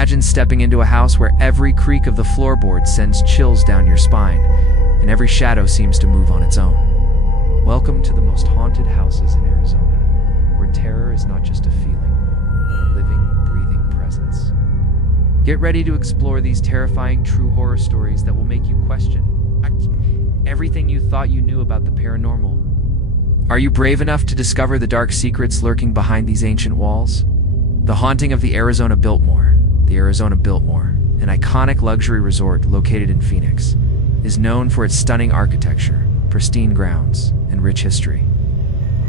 Imagine stepping into a house where every creak of the floorboard sends chills down your spine, and every shadow seems to move on its own. Welcome to the most haunted houses in Arizona, where terror is not just a feeling, but a living, breathing presence. Get ready to explore these terrifying true horror stories that will make you question everything you thought you knew about the paranormal. Are you brave enough to discover the dark secrets lurking behind these ancient walls? The haunting of the Arizona Biltmore. The Arizona Biltmore, an iconic luxury resort located in Phoenix, is known for its stunning architecture, pristine grounds, and rich history.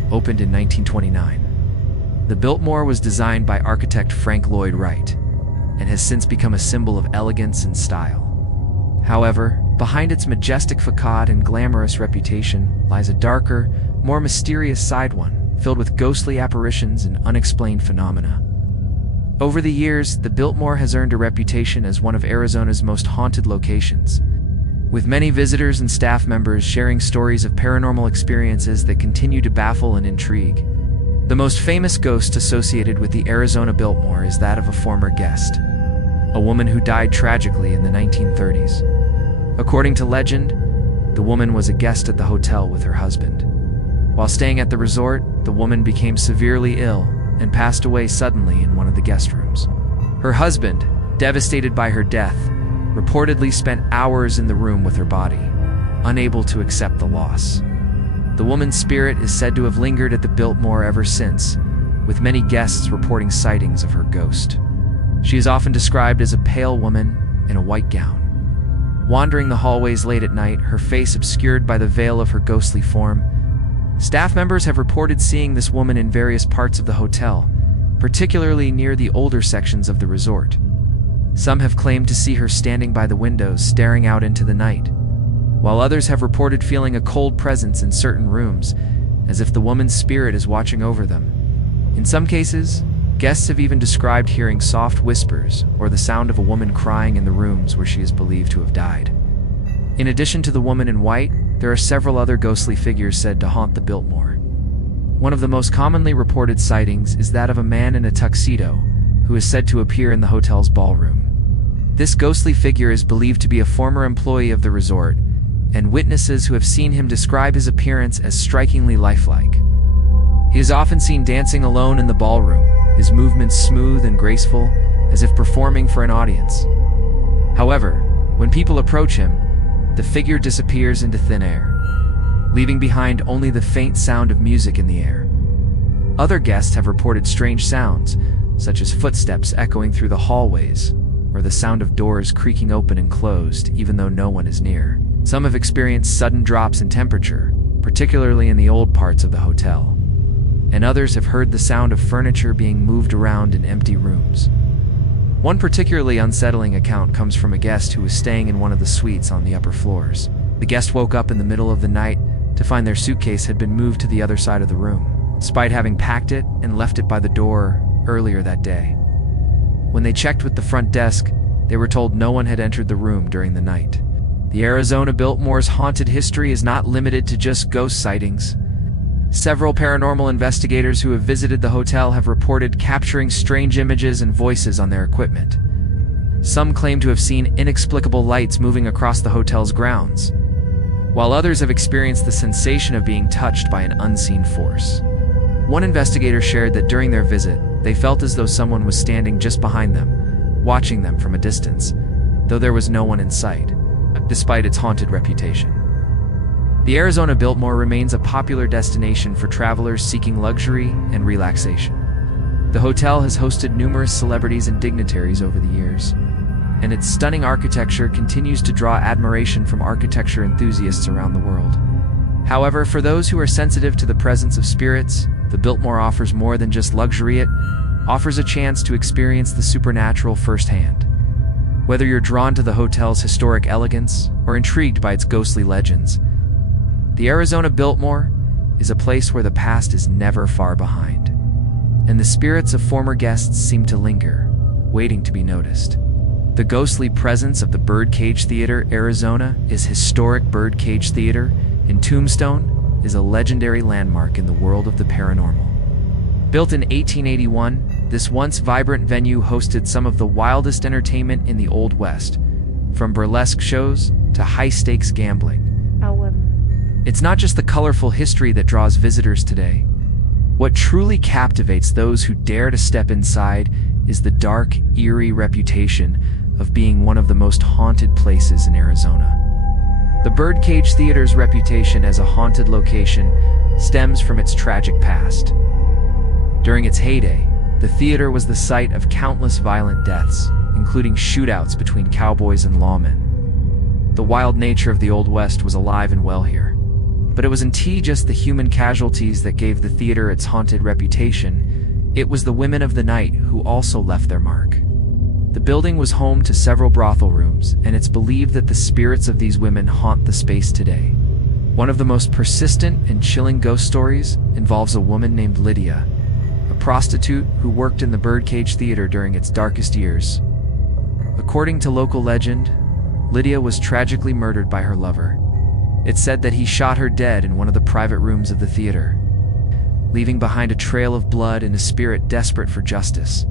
Opened in 1929, the Biltmore was designed by architect Frank Lloyd Wright and has since become a symbol of elegance and style. However, behind its majestic facade and glamorous reputation lies a darker, more mysterious side one, filled with ghostly apparitions and unexplained phenomena. Over the years, the Biltmore has earned a reputation as one of Arizona's most haunted locations, with many visitors and staff members sharing stories of paranormal experiences that continue to baffle and intrigue. The most famous ghost associated with the Arizona Biltmore is that of a former guest, a woman who died tragically in the 1930s. According to legend, the woman was a guest at the hotel with her husband. While staying at the resort, the woman became severely ill and passed away suddenly in one of the guest rooms. Her husband, devastated by her death, reportedly spent hours in the room with her body, unable to accept the loss. The woman's spirit is said to have lingered at the Biltmore ever since, with many guests reporting sightings of her ghost. She is often described as a pale woman in a white gown. Wandering the hallways late at night, her face obscured by the veil of her ghostly form, staff members have reported seeing this woman in various parts of the hotel, particularly near the older sections of the resort. Some have claimed to see her standing by the windows, staring out into the night, while others have reported feeling a cold presence in certain rooms, as if the woman's spirit is watching over them. In some cases, guests have even described hearing soft whispers or the sound of a woman crying in the rooms where she is believed to have died. In addition to the woman in white, there are several other ghostly figures said to haunt the Biltmore. One of the most commonly reported sightings is that of a man in a tuxedo who is said to appear in the hotel's ballroom. This ghostly figure is believed to be a former employee of the resort, and witnesses who have seen him describe his appearance as strikingly lifelike. He is often seen dancing alone in the ballroom, his movements smooth and graceful, as if performing for an audience. However, when people approach him, the figure disappears into thin air, leaving behind only the faint sound of music in the air. Other guests have reported strange sounds, such as footsteps echoing through the hallways, or the sound of doors creaking open and closed even though no one is near. Some have experienced sudden drops in temperature, particularly in the old parts of the hotel, and others have heard the sound of furniture being moved around in empty rooms. One particularly unsettling account comes from a guest who was staying in one of the suites on the upper floors. The guest woke up in the middle of the night to find their suitcase had been moved to the other side of the room, despite having packed it and left it by the door earlier that day. When they checked with the front desk, they were told no one had entered the room during the night. The Arizona Biltmore's haunted history is not limited to just ghost sightings. Several paranormal investigators who have visited the hotel have reported capturing strange images and voices on their equipment. Some claim to have seen inexplicable lights moving across the hotel's grounds, while others have experienced the sensation of being touched by an unseen force. One investigator shared that during their visit, they felt as though someone was standing just behind them, watching them from a distance, though there was no one in sight, despite its haunted reputation. The Arizona Biltmore remains a popular destination for travelers seeking luxury and relaxation. The hotel has hosted numerous celebrities and dignitaries over the years, and its stunning architecture continues to draw admiration from architecture enthusiasts around the world. However, for those who are sensitive to the presence of spirits, the Biltmore offers more than just luxury. It offers a chance to experience the supernatural firsthand. Whether you're drawn to the hotel's historic elegance or intrigued by its ghostly legends, the Arizona Biltmore is a place where the past is never far behind, and the spirits of former guests seem to linger, waiting to be noticed. The ghostly presence of the Birdcage Theater, Arizona, is historic Birdcage Theater in Tombstone, is a legendary landmark in the world of the paranormal. Built in 1881, this once vibrant venue hosted some of the wildest entertainment in the Old West, from burlesque shows to high-stakes gambling. However, It's not just the colorful history that draws visitors today. What truly captivates those who dare to step inside is the dark, eerie reputation of being one of the most haunted places in Arizona. The Birdcage Theater's reputation as a haunted location stems from its tragic past. During its heyday, the theater was the site of countless violent deaths, including shootouts between cowboys and lawmen. The wild nature of the Old West was alive and well here. But it wasn't just the human casualties that gave the theater its haunted reputation. It was the women of the night who also left their mark. The building was home to several brothel rooms, and it's believed that the spirits of these women haunt the space today. One of the most persistent and chilling ghost stories involves a woman named Lydia, a prostitute who worked in the Birdcage Theater during its darkest years. According to local legend, Lydia was tragically murdered by her lover. It's said that he shot her dead in one of the private rooms of the theater, leaving behind a trail of blood and a spirit desperate for justice.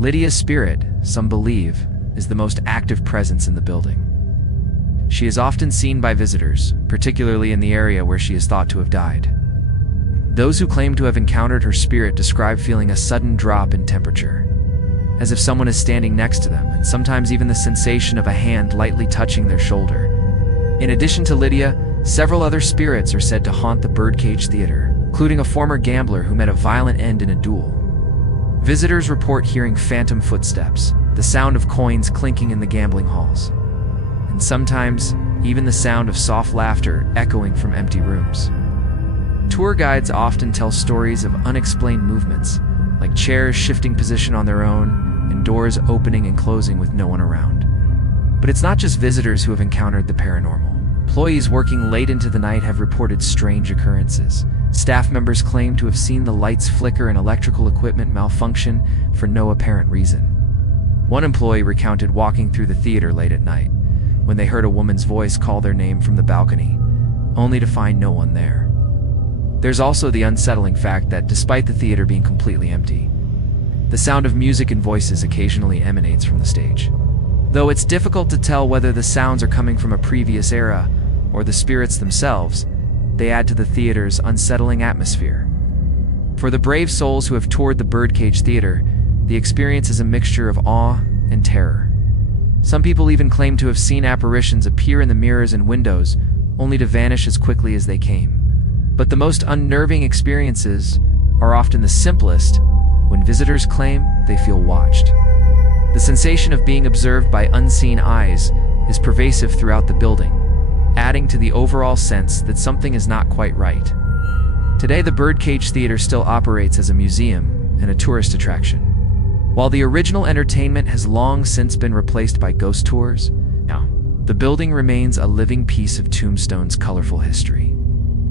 Lydia's spirit, some believe, is the most active presence in the building. She is often seen by visitors, particularly in the area where she is thought to have died. Those who claim to have encountered her spirit describe feeling a sudden drop in temperature, as if someone is standing next to them, and sometimes even the sensation of a hand lightly touching their shoulder. In addition to Lydia, several other spirits are said to haunt the Birdcage Theater, including a former gambler who met a violent end in a duel. Visitors report hearing phantom footsteps, the sound of coins clinking in the gambling halls, and sometimes even the sound of soft laughter echoing from empty rooms. Tour guides often tell stories of unexplained movements, like chairs shifting position on their own and doors opening and closing with no one around. But it's not just visitors who have encountered the paranormal. Employees working late into the night have reported strange occurrences. Staff members claim to have seen the lights flicker and electrical equipment malfunction for no apparent reason. One employee recounted walking through the theater late at night, when they heard a woman's voice call their name from the balcony, only to find no one there. There's also the unsettling fact that, despite the theater being completely empty, the sound of music and voices occasionally emanates from the stage. Though it's difficult to tell whether the sounds are coming from a previous era or the spirits themselves, they add to the theater's unsettling atmosphere. For the brave souls who have toured the Birdcage Theater, the experience is a mixture of awe and terror. Some people even claim to have seen apparitions appear in the mirrors and windows, only to vanish as quickly as they came. But the most unnerving experiences are often the simplest, when visitors claim they feel watched. The sensation of being observed by unseen eyes is pervasive throughout the building, adding to the overall sense that something is not quite right. Today, the Birdcage Theater still operates as a museum and a tourist attraction. While the original entertainment has long since been replaced by ghost tours, now, the building remains a living piece of Tombstone's colorful history,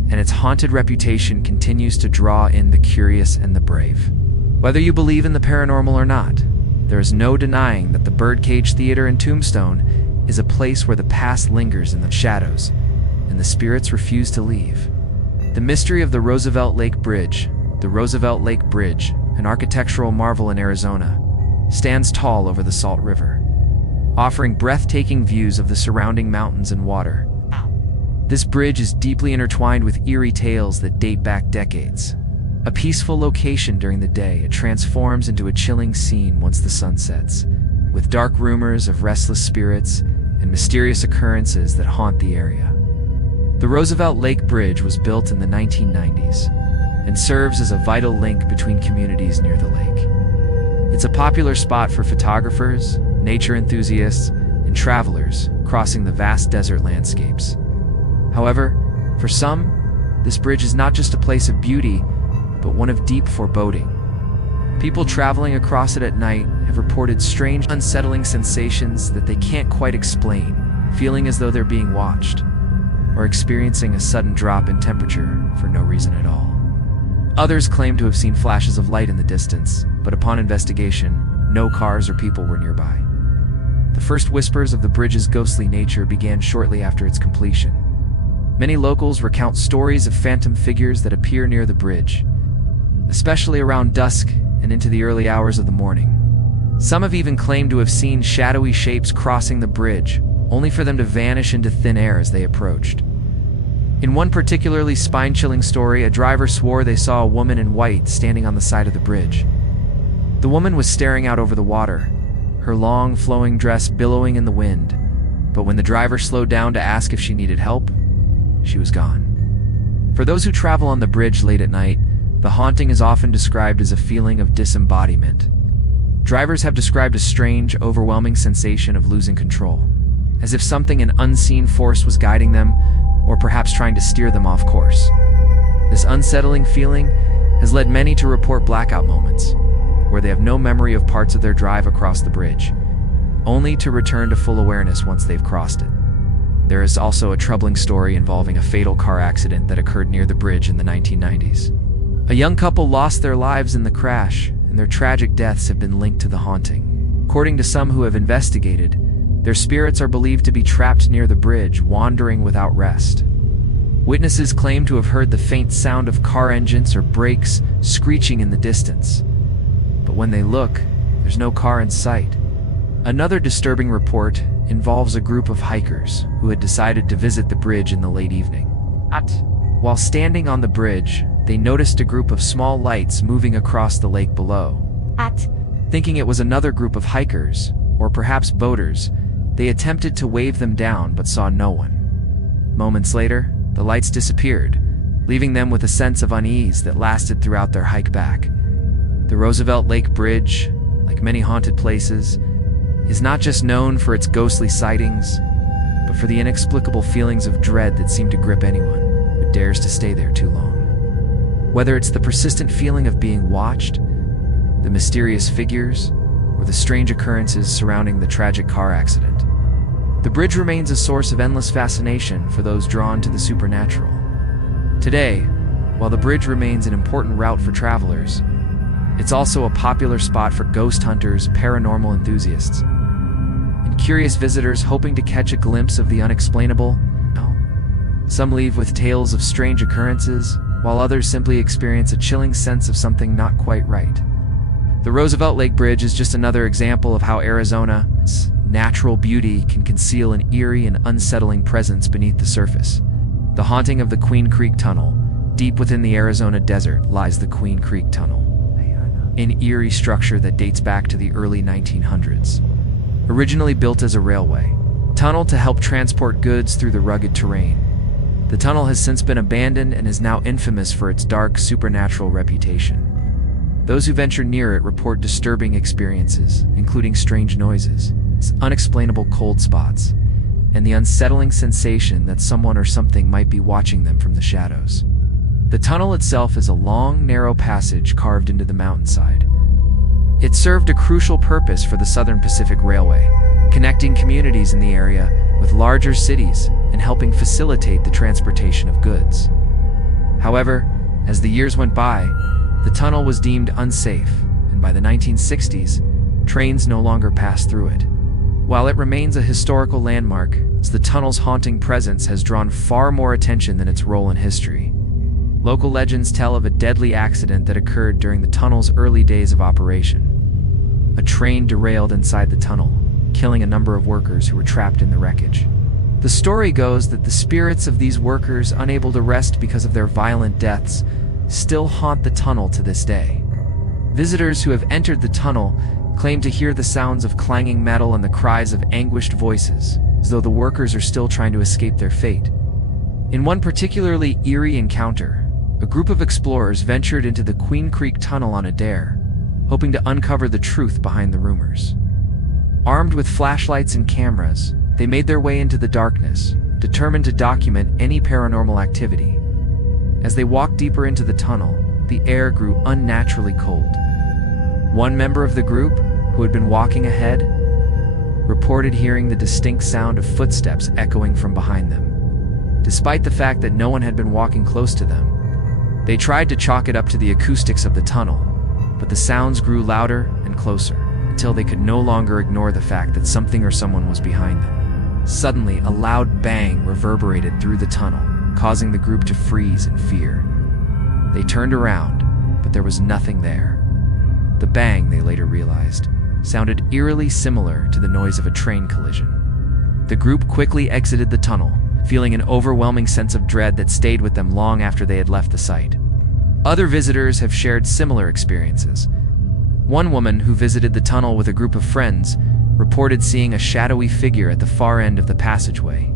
and its haunted reputation continues to draw in the curious and the brave. Whether you believe in the paranormal or not, there is no denying that the Birdcage Theater in Tombstone is a place where the past lingers in the shadows, and the spirits refuse to leave. The mystery of the Roosevelt Lake Bridge, an architectural marvel in Arizona, stands tall over the Salt River, offering breathtaking views of the surrounding mountains and water. This bridge is deeply intertwined with eerie tales that date back decades. A peaceful location during the day, it transforms into a chilling scene once the sun sets, with dark rumors of restless spirits and mysterious occurrences that haunt the area. The Roosevelt Lake Bridge was built in the 1990s and serves as a vital link between communities near the lake. It's a popular spot for photographers, nature enthusiasts, and travelers crossing the vast desert landscapes. However, for some, this bridge is not just a place of beauty, but one of deep foreboding. People traveling across it at night have reported strange, unsettling sensations that they can't quite explain, feeling as though they're being watched, or experiencing a sudden drop in temperature for no reason at all. Others claim to have seen flashes of light in the distance, but upon investigation, no cars or people were nearby. The first whispers of the bridge's ghostly nature began shortly after its completion. Many locals recount stories of phantom figures that appear near the bridge, especially around dusk and into the early hours of the morning. Some have even claimed to have seen shadowy shapes crossing the bridge, only for them to vanish into thin air as they approached. In one particularly spine-chilling story, a driver swore they saw a woman in white standing on the side of the bridge. The woman was staring out over the water, her long, flowing dress billowing in the wind, but when the driver slowed down to ask if she needed help, she was gone. For those who travel on the bridge late at night, the haunting is often described as a feeling of disembodiment. Drivers have described a strange, overwhelming sensation of losing control, as if something, an unseen force, was guiding them, or perhaps trying to steer them off course. This unsettling feeling has led many to report blackout moments, where they have no memory of parts of their drive across the bridge, only to return to full awareness once they've crossed it. There is also a troubling story involving a fatal car accident that occurred near the bridge in the 1990s. A young couple lost their lives in the crash, and their tragic deaths have been linked to the haunting. According to some who have investigated, their spirits are believed to be trapped near the bridge, wandering without rest. Witnesses claim to have heard the faint sound of car engines or brakes screeching in the distance. But when they look, there's no car in sight. Another disturbing report involves a group of hikers who had decided to visit the bridge in the late evening. While standing on the bridge, they noticed a group of small lights moving across the lake below. Thinking it was another group of hikers, or perhaps boaters, they attempted to wave them down but saw no one. Moments later, the lights disappeared, leaving them with a sense of unease that lasted throughout their hike back. The Roosevelt Lake Bridge, like many haunted places, is not just known for its ghostly sightings, but for the inexplicable feelings of dread that seem to grip anyone who dares to stay there too long. Whether it's the persistent feeling of being watched, the mysterious figures, or the strange occurrences surrounding the tragic car accident, the bridge remains a source of endless fascination for those drawn to the supernatural. Today, while the bridge remains an important route for travelers, it's also a popular spot for ghost hunters, paranormal enthusiasts, and curious visitors hoping to catch a glimpse of the unexplainable. Some leave with tales of strange occurrences, while others simply experience a chilling sense of something not quite right. The Roosevelt Lake Bridge is just another example of how Arizona's natural beauty can conceal an eerie and unsettling presence beneath the surface. The haunting of the Queen Creek Tunnel. Deep within the Arizona desert lies the Queen Creek Tunnel, an eerie structure that dates back to the early 1900s. Originally built as a railway tunnel to help transport goods through the rugged terrain, the tunnel has since been abandoned and is now infamous for its dark, supernatural reputation. Those who venture near it report disturbing experiences, including strange noises, unexplainable cold spots, and the unsettling sensation that someone or something might be watching them from the shadows. The tunnel itself is a long, narrow passage carved into the mountainside. It served a crucial purpose for the Southern Pacific Railway, connecting communities in the area with larger cities and helping facilitate the transportation of goods. However, as the years went by, the tunnel was deemed unsafe, and by the 1960s, trains no longer passed through it. While it remains a historical landmark, the tunnel's haunting presence has drawn far more attention than its role in history. Local legends tell of a deadly accident that occurred during the tunnel's early days of operation. A train derailed inside the tunnel, killing a number of workers who were trapped in the wreckage. The story goes that the spirits of these workers, unable to rest because of their violent deaths, still haunt the tunnel to this day. Visitors who have entered the tunnel claim to hear the sounds of clanging metal and the cries of anguished voices, as though the workers are still trying to escape their fate. In one particularly eerie encounter, a group of explorers ventured into the Queen Creek Tunnel on a dare, hoping to uncover the truth behind the rumors. Armed with flashlights and cameras, they made their way into the darkness, determined to document any paranormal activity. As they walked deeper into the tunnel, the air grew unnaturally cold. One member of the group, who had been walking ahead, reported hearing the distinct sound of footsteps echoing from behind them. Despite the fact that no one had been walking close to them, they tried to chalk it up to the acoustics of the tunnel, but the sounds grew louder and closer, until they could no longer ignore the fact that something or someone was behind them. Suddenly, a loud bang reverberated through the tunnel, causing the group to freeze in fear. They turned around, but there was nothing there. The bang, they later realized, sounded eerily similar to the noise of a train collision. The group quickly exited the tunnel, feeling an overwhelming sense of dread that stayed with them long after they had left the site. Other visitors have shared similar experiences. One woman who visited the tunnel with a group of friends reported seeing a shadowy figure at the far end of the passageway.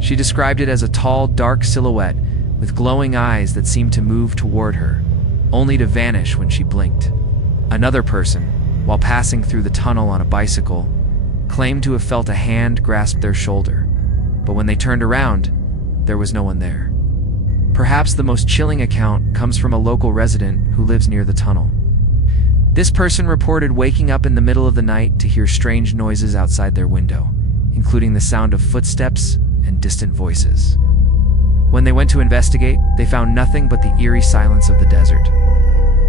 She described it as a tall, dark silhouette with glowing eyes that seemed to move toward her, only to vanish when she blinked. Another person, while passing through the tunnel on a bicycle, claimed to have felt a hand grasp their shoulder, but when they turned around, there was no one there. Perhaps the most chilling account comes from a local resident who lives near the tunnel. This person reported waking up in the middle of the night to hear strange noises outside their window, including the sound of footsteps and distant voices. When they went to investigate, they found nothing but the eerie silence of the desert.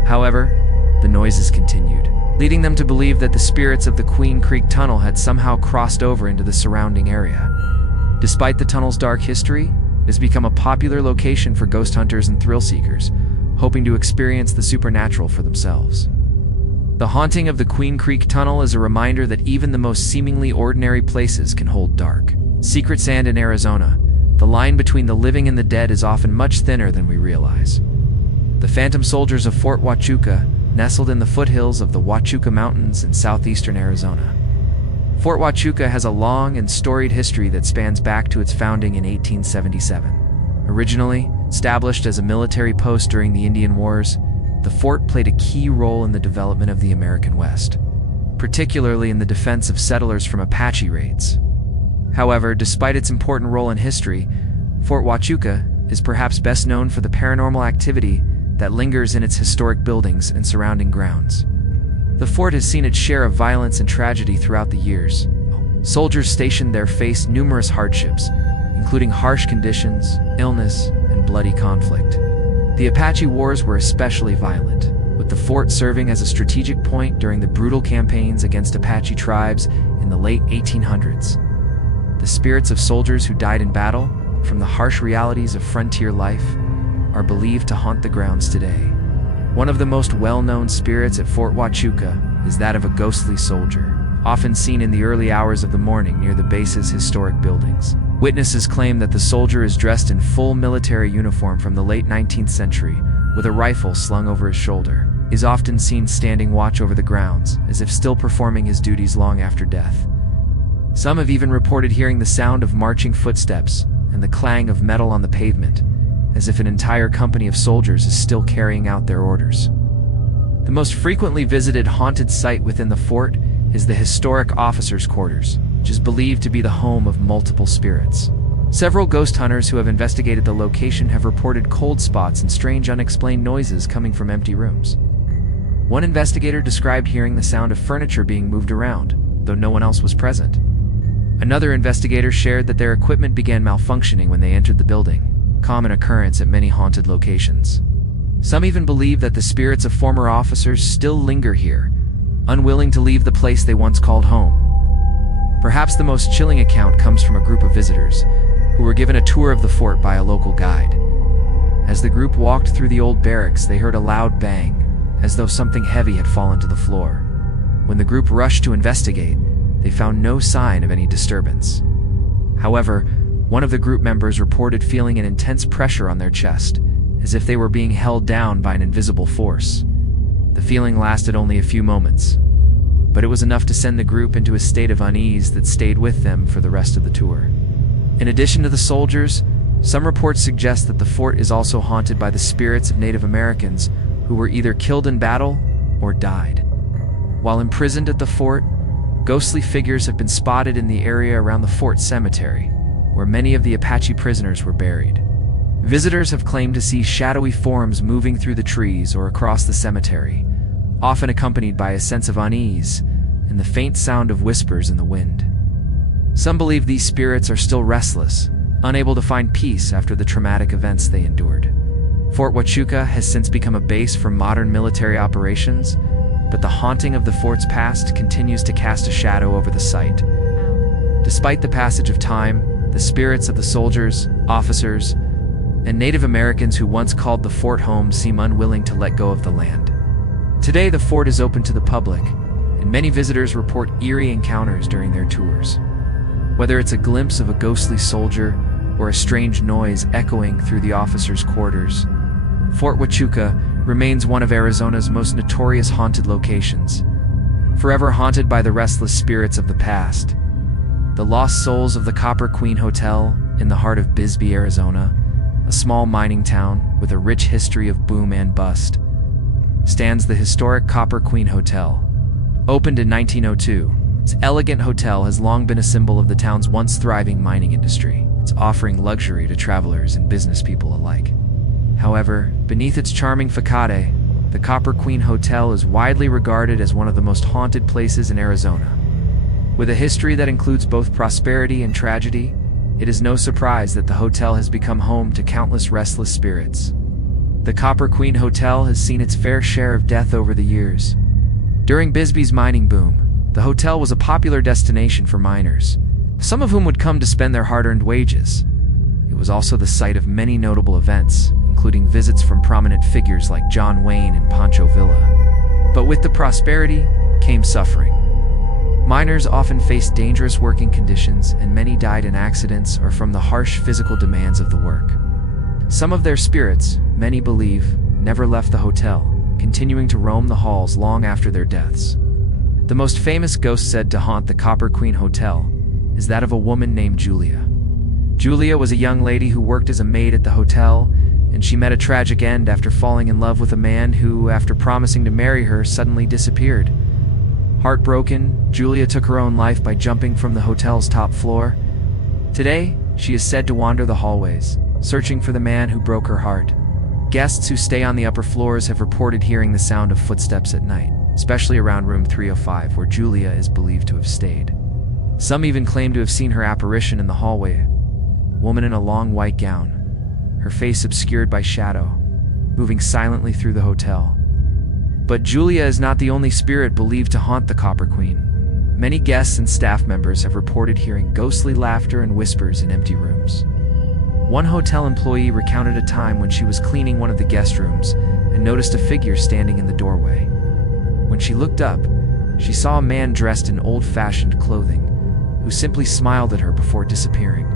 However, the noises continued, leading them to believe that the spirits of the Queen Creek Tunnel had somehow crossed over into the surrounding area. Despite the tunnel's dark history, it has become a popular location for ghost hunters and thrill seekers, hoping to experience the supernatural for themselves. The haunting of the Queen Creek Tunnel is a reminder that even the most seemingly ordinary places can hold dark, secret sand in Arizona. The line between the living and the dead is often much thinner than we realize. The phantom soldiers of Fort Huachuca, nestled in the foothills of the Huachuca Mountains in southeastern Arizona. Fort Huachuca has a long and storied history that spans back to its founding in 1877. Originally established as a military post during the Indian Wars, the fort played a key role in the development of the American West, particularly in the defense of settlers from Apache raids. However, despite its important role in history, Fort Huachuca is perhaps best known for the paranormal activity that lingers in its historic buildings and surrounding grounds. The fort has seen its share of violence and tragedy throughout the years. Soldiers stationed there faced numerous hardships, including harsh conditions, illness, and bloody conflict. The Apache Wars were especially violent, with the fort serving as a strategic point during the brutal campaigns against Apache tribes in the late 1800s. The spirits of soldiers who died in battle, from the harsh realities of frontier life, are believed to haunt the grounds today. One of the most well-known spirits at Fort Huachuca is that of a ghostly soldier, often seen in the early hours of the morning near the base's historic buildings. Witnesses claim that the soldier is dressed in full military uniform from the late 19th century, with a rifle slung over his shoulder. He is often seen standing watch over the grounds, as if still performing his duties long after death. Some have even reported hearing the sound of marching footsteps and the clang of metal on the pavement, as if an entire company of soldiers is still carrying out their orders. The most frequently visited haunted site within the fort is the historic officers' quarters, which is believed to be the home of multiple spirits. Several ghost hunters who have investigated the location have reported cold spots and strange unexplained noises coming from empty rooms. One investigator described hearing the sound of furniture being moved around, though no one else was present. Another investigator shared that their equipment began malfunctioning when they entered the building, a common occurrence at many haunted locations. Some even believe that the spirits of former officers still linger here, unwilling to leave the place they once called home. Perhaps the most chilling account comes from a group of visitors who were given a tour of the fort by a local guide. As the group walked through the old barracks, they heard a loud bang, as though something heavy had fallen to the floor. When the group rushed to investigate, they found no sign of any disturbance. However, one of the group members reported feeling an intense pressure on their chest, as if they were being held down by an invisible force. The feeling lasted only a few moments, but it was enough to send the group into a state of unease that stayed with them for the rest of the tour. In addition to the soldiers, some reports suggest that the fort is also haunted by the spirits of Native Americans who were either killed in battle or died. While imprisoned at the fort, ghostly figures have been spotted in the area around the fort cemetery, where many of the Apache prisoners were buried. Visitors have claimed to see shadowy forms moving through the trees or across the cemetery, often accompanied by a sense of unease and the faint sound of whispers in the wind. Some believe these spirits are still restless, unable to find peace after the traumatic events they endured. Fort Huachuca has since become a base for modern military operations, but the haunting of the fort's past continues to cast a shadow over the site. Despite the passage of time, the spirits of the soldiers, officers, and Native Americans who once called the fort home seem unwilling to let go of the land. Today, the fort is open to the public, and many visitors report eerie encounters during their tours. Whether it's a glimpse of a ghostly soldier or a strange noise echoing through the officers' quarters, Fort Huachuca remains one of Arizona's most notorious haunted locations, forever haunted by the restless spirits of the past. The lost souls of the Copper Queen Hotel in the heart of Bisbee, Arizona, a small mining town with a rich history of boom and bust, stands the historic Copper Queen Hotel. Opened in 1902, this elegant hotel has long been a symbol of the town's once thriving mining industry. It's offering luxury to travelers and business people alike. However, beneath its charming facade, the Copper Queen Hotel is widely regarded as one of the most haunted places in Arizona. With a history that includes both prosperity and tragedy, it is no surprise that the hotel has become home to countless restless spirits. The Copper Queen Hotel has seen its fair share of death over the years. During Bisbee's mining boom, the hotel was a popular destination for miners, some of whom would come to spend their hard-earned wages. It was also the site of many notable events, including visits from prominent figures like John Wayne and Pancho Villa. But with the prosperity came suffering. Miners often faced dangerous working conditions, and many died in accidents or from the harsh physical demands of the work. Some of their spirits, many believe, never left the hotel, continuing to roam the halls long after their deaths. The most famous ghost said to haunt the Copper Queen Hotel is that of a woman named Julia. Julia was a young lady who worked as a maid at the hotel, and she met a tragic end after falling in love with a man who, after promising to marry her, suddenly disappeared. Heartbroken, Julia took her own life by jumping from the hotel's top floor. Today, she is said to wander the hallways, searching for the man who broke her heart. Guests who stay on the upper floors have reported hearing the sound of footsteps at night, especially around room 305, where Julia is believed to have stayed. Some even claim to have seen her apparition in the hallway, a woman in a long white gown, her face obscured by shadow, moving silently through the hotel. But Julia is not the only spirit believed to haunt the Copper Queen. Many guests and staff members have reported hearing ghostly laughter and whispers in empty rooms. One hotel employee recounted a time when she was cleaning one of the guest rooms and noticed a figure standing in the doorway. When she looked up, she saw a man dressed in old-fashioned clothing, who simply smiled at her before disappearing.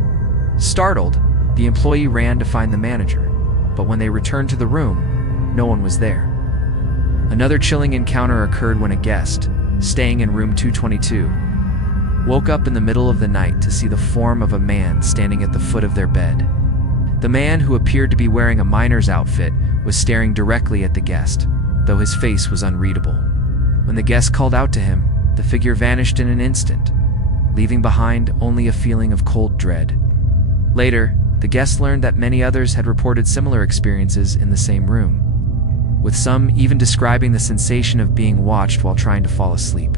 Startled, the employee ran to find the manager, but when they returned to the room, no one was there. Another chilling encounter occurred when a guest, staying in room 222, woke up in the middle of the night to see the form of a man standing at the foot of their bed. The man, who appeared to be wearing a miner's outfit, was staring directly at the guest, though his face was unreadable. When the guest called out to him, the figure vanished in an instant, leaving behind only a feeling of cold dread. Later, the guest learned that many others had reported similar experiences in the same room, with some even describing the sensation of being watched while trying to fall asleep.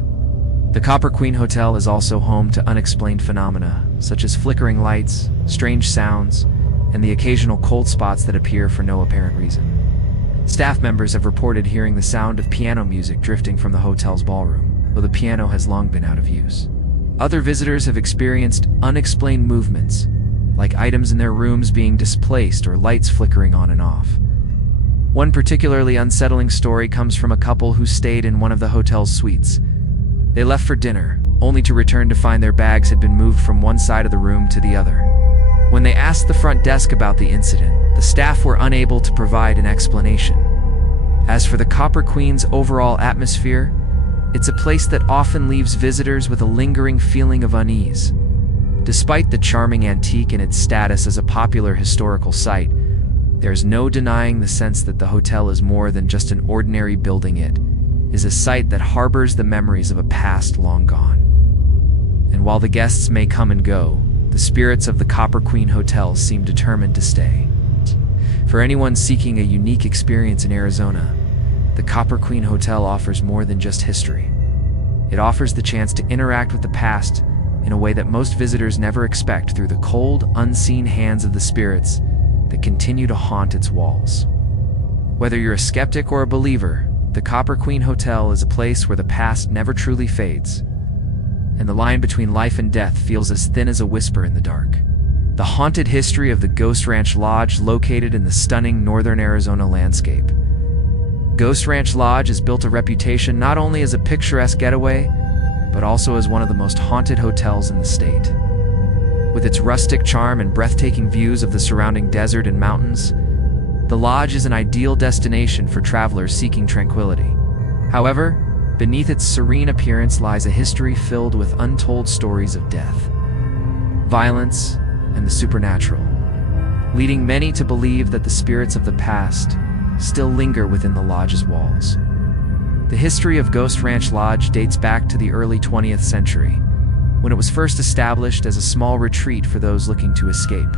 The Copper Queen Hotel is also home to unexplained phenomena, such as flickering lights, strange sounds, and the occasional cold spots that appear for no apparent reason. Staff members have reported hearing the sound of piano music drifting from the hotel's ballroom, though the piano has long been out of use. Other visitors have experienced unexplained movements, like items in their rooms being displaced or lights flickering on and off. One particularly unsettling story comes from a couple who stayed in one of the hotel's suites. They left for dinner, only to return to find their bags had been moved from one side of the room to the other. When they asked the front desk about the incident, the staff were unable to provide an explanation. As for the Copper Queen's overall atmosphere, it's a place that often leaves visitors with a lingering feeling of unease. Despite the charming antique and its status as a popular historical site, there's no denying the sense that the hotel is more than just an ordinary building. It is a site that harbors the memories of a past long gone. And while the guests may come and go, the spirits of the Copper Queen Hotel seem determined to stay. For anyone seeking a unique experience in Arizona, the Copper Queen Hotel offers more than just history. It offers the chance to interact with the past in a way that most visitors never expect, through the cold, unseen hands of the spirits that continue to haunt its walls. Whether you're a skeptic or a believer, the Copper Queen Hotel is a place where the past never truly fades, and the line between life and death feels as thin as a whisper in the dark. the haunted history of the Ghost Ranch Lodge located in the stunning northern Arizona landscape. Ghost Ranch Lodge has built a reputation not only as a picturesque getaway, but also as one of the most haunted hotels in the state. With its rustic charm and breathtaking views of the surrounding desert and mountains, the lodge is an ideal destination for travelers seeking tranquility. However, beneath its serene appearance lies a history filled with untold stories of death, violence, and the supernatural, leading many to believe that the spirits of the past still linger within the lodge's walls. The history of Ghost Ranch Lodge dates back to the early 20th century, when it was first established as a small retreat for those looking to escape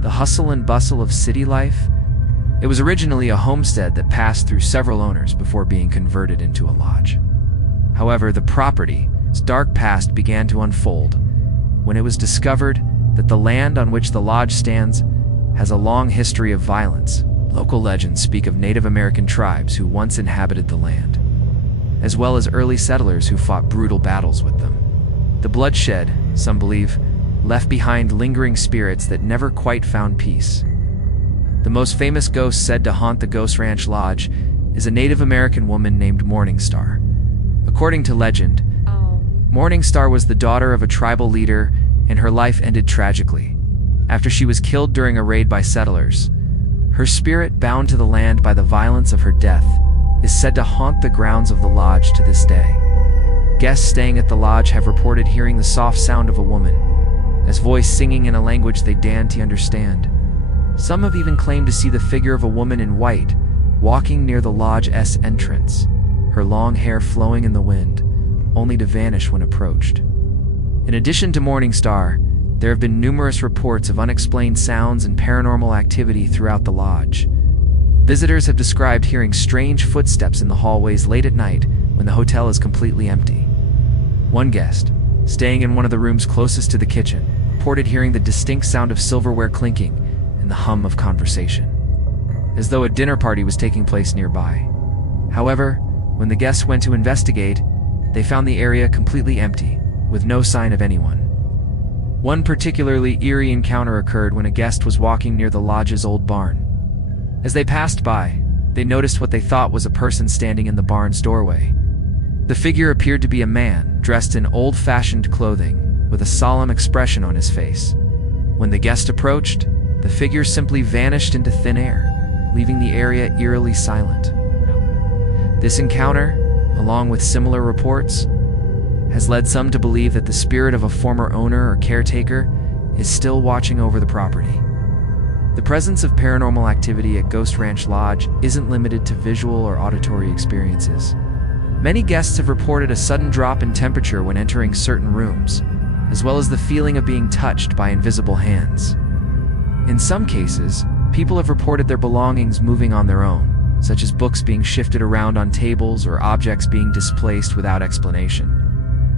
the hustle and bustle of city life. It was originally a homestead that passed through several owners before being converted into a lodge. However, the property's dark past began to unfold when it was discovered that the land on which the lodge stands has a long history of violence. Local legends speak of Native American tribes who once inhabited the land, as well as early settlers who fought brutal battles with them. The bloodshed, some believe, left behind lingering spirits that never quite found peace. The most famous ghost said to haunt the Ghost Ranch Lodge is a Native American woman named Morningstar. According to legend, Morningstar was the daughter of a tribal leader, and her life ended tragically after she was killed during a raid by settlers. Her spirit, bound to the land by the violence of her death, is said to haunt the grounds of the lodge to this day. Guests staying at the lodge have reported hearing the soft sound of a woman's voice singing in a language they daren't understand. Some have even claimed to see the figure of a woman in white walking near the lodge's entrance, her long hair flowing in the wind, only to vanish when approached. In addition to Morningstar, there have been numerous reports of unexplained sounds and paranormal activity throughout the lodge. Visitors have described hearing strange footsteps in the hallways late at night when the hotel is completely empty. One guest, staying in one of the rooms closest to the kitchen, reported hearing the distinct sound of silverware clinking and the hum of conversation, as though a dinner party was taking place nearby. However, when the guests went to investigate, they found the area completely empty, with no sign of anyone. One particularly eerie encounter occurred when a guest was walking near the lodge's old barn. As they passed by, they noticed what they thought was a person standing in the barn's doorway. The figure appeared to be a man, dressed in old-fashioned clothing, with a solemn expression on his face. When the guest approached, the figure simply vanished into thin air, leaving the area eerily silent. This encounter, along with similar reports, has led some to believe that the spirit of a former owner or caretaker is still watching over the property. The presence of paranormal activity at Ghost Ranch Lodge isn't limited to visual or auditory experiences. Many guests have reported a sudden drop in temperature when entering certain rooms, as well as the feeling of being touched by invisible hands. In some cases, people have reported their belongings moving on their own, such as books being shifted around on tables or objects being displaced without explanation.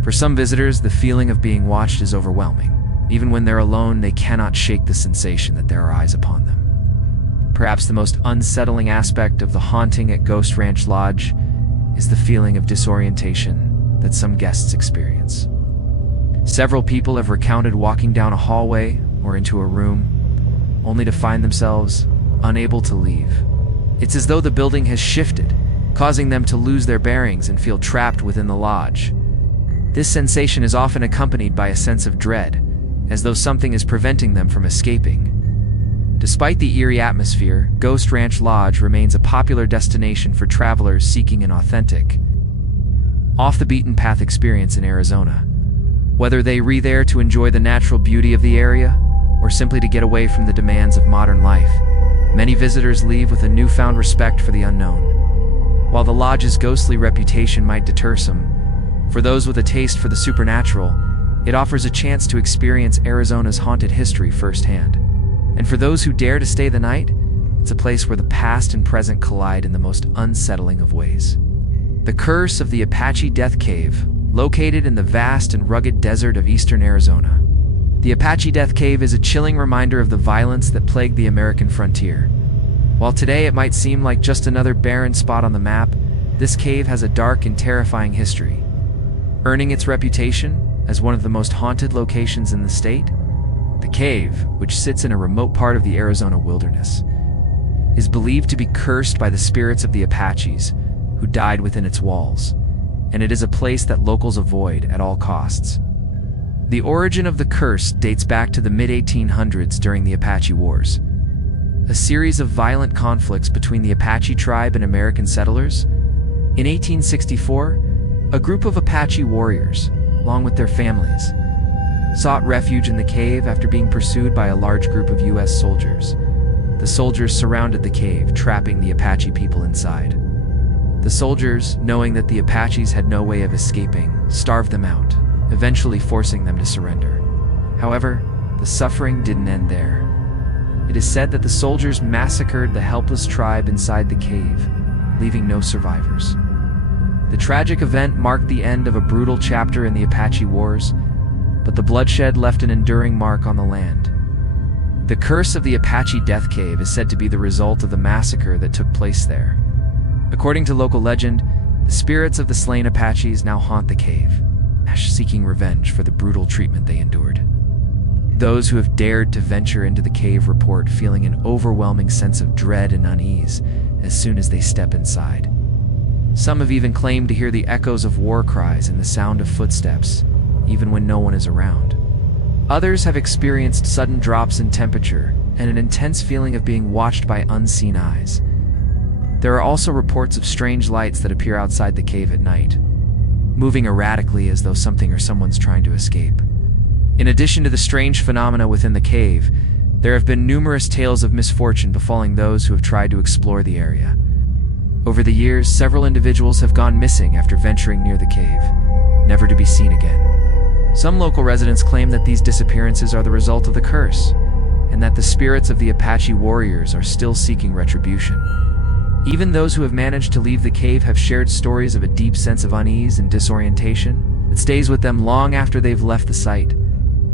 For some visitors, the feeling of being watched is overwhelming. Even when they're alone, they cannot shake the sensation that there are eyes upon them. Perhaps the most unsettling aspect of the haunting at Ghost Ranch Lodge is the feeling of disorientation that some guests experience. Several people have recounted walking down a hallway or into a room, only to find themselves unable to leave. It's as though the building has shifted, causing them to lose their bearings and feel trapped within the lodge. This sensation is often accompanied by a sense of dread, as though something is preventing them from escaping. Despite the eerie atmosphere, Ghost Ranch Lodge remains a popular destination for travelers seeking an authentic, off-the-beaten-path experience in Arizona. Whether they are there to enjoy the natural beauty of the area, or simply to get away from the demands of modern life, many visitors leave with a newfound respect for the unknown. While the lodge's ghostly reputation might deter some, for those with a taste for the supernatural, it offers a chance to experience Arizona's haunted history firsthand. And for those who dare to stay the night, it's a place where the past and present collide in the most unsettling of ways. The curse of the Apache Death Cave, located in the vast and rugged desert of eastern Arizona. The Apache Death Cave is a chilling reminder of the violence that plagued the American frontier. While today it might seem like just another barren spot on the map, this cave has a dark and terrifying history, earning its reputation as one of the most haunted locations in the state. The cave, which sits in a remote part of the Arizona wilderness, is believed to be cursed by the spirits of the Apaches who died within its walls, and it is a place that locals avoid at all costs. The origin of the curse dates back to the mid-1800s during the Apache Wars, a series of violent conflicts between the Apache tribe and American settlers. In 1864, a group of Apache warriors, along with their families, sought refuge in the cave after being pursued by a large group of U.S. soldiers. The soldiers surrounded the cave, trapping the Apache people inside. The soldiers, knowing that the Apaches had no way of escaping, starved them out, eventually forcing them to surrender. However, the suffering didn't end there. It is said that the soldiers massacred the helpless tribe inside the cave, leaving no survivors. The tragic event marked the end of a brutal chapter in the Apache Wars, but the bloodshed left an enduring mark on the land. The curse of the Apache Death Cave is said to be the result of the massacre that took place there. According to local legend, the spirits of the slain Apaches now haunt the cave, seeking revenge for the brutal treatment they endured. Those who have dared to venture into the cave report feeling an overwhelming sense of dread and unease as soon as they step inside. Some have even claimed to hear the echoes of war cries and the sound of footsteps, even when no one is around. Others have experienced sudden drops in temperature and an intense feeling of being watched by unseen eyes. There are also reports of strange lights that appear outside the cave at night, moving erratically as though something or someone's trying to escape. In addition to the strange phenomena within the cave, there have been numerous tales of misfortune befalling those who have tried to explore the area. Over the years, several individuals have gone missing after venturing near the cave, never to be seen again. Some local residents claim that these disappearances are the result of the curse, and that the spirits of the Apache warriors are still seeking retribution. Even those who have managed to leave the cave have shared stories of a deep sense of unease and disorientation that stays with them long after they've left the site.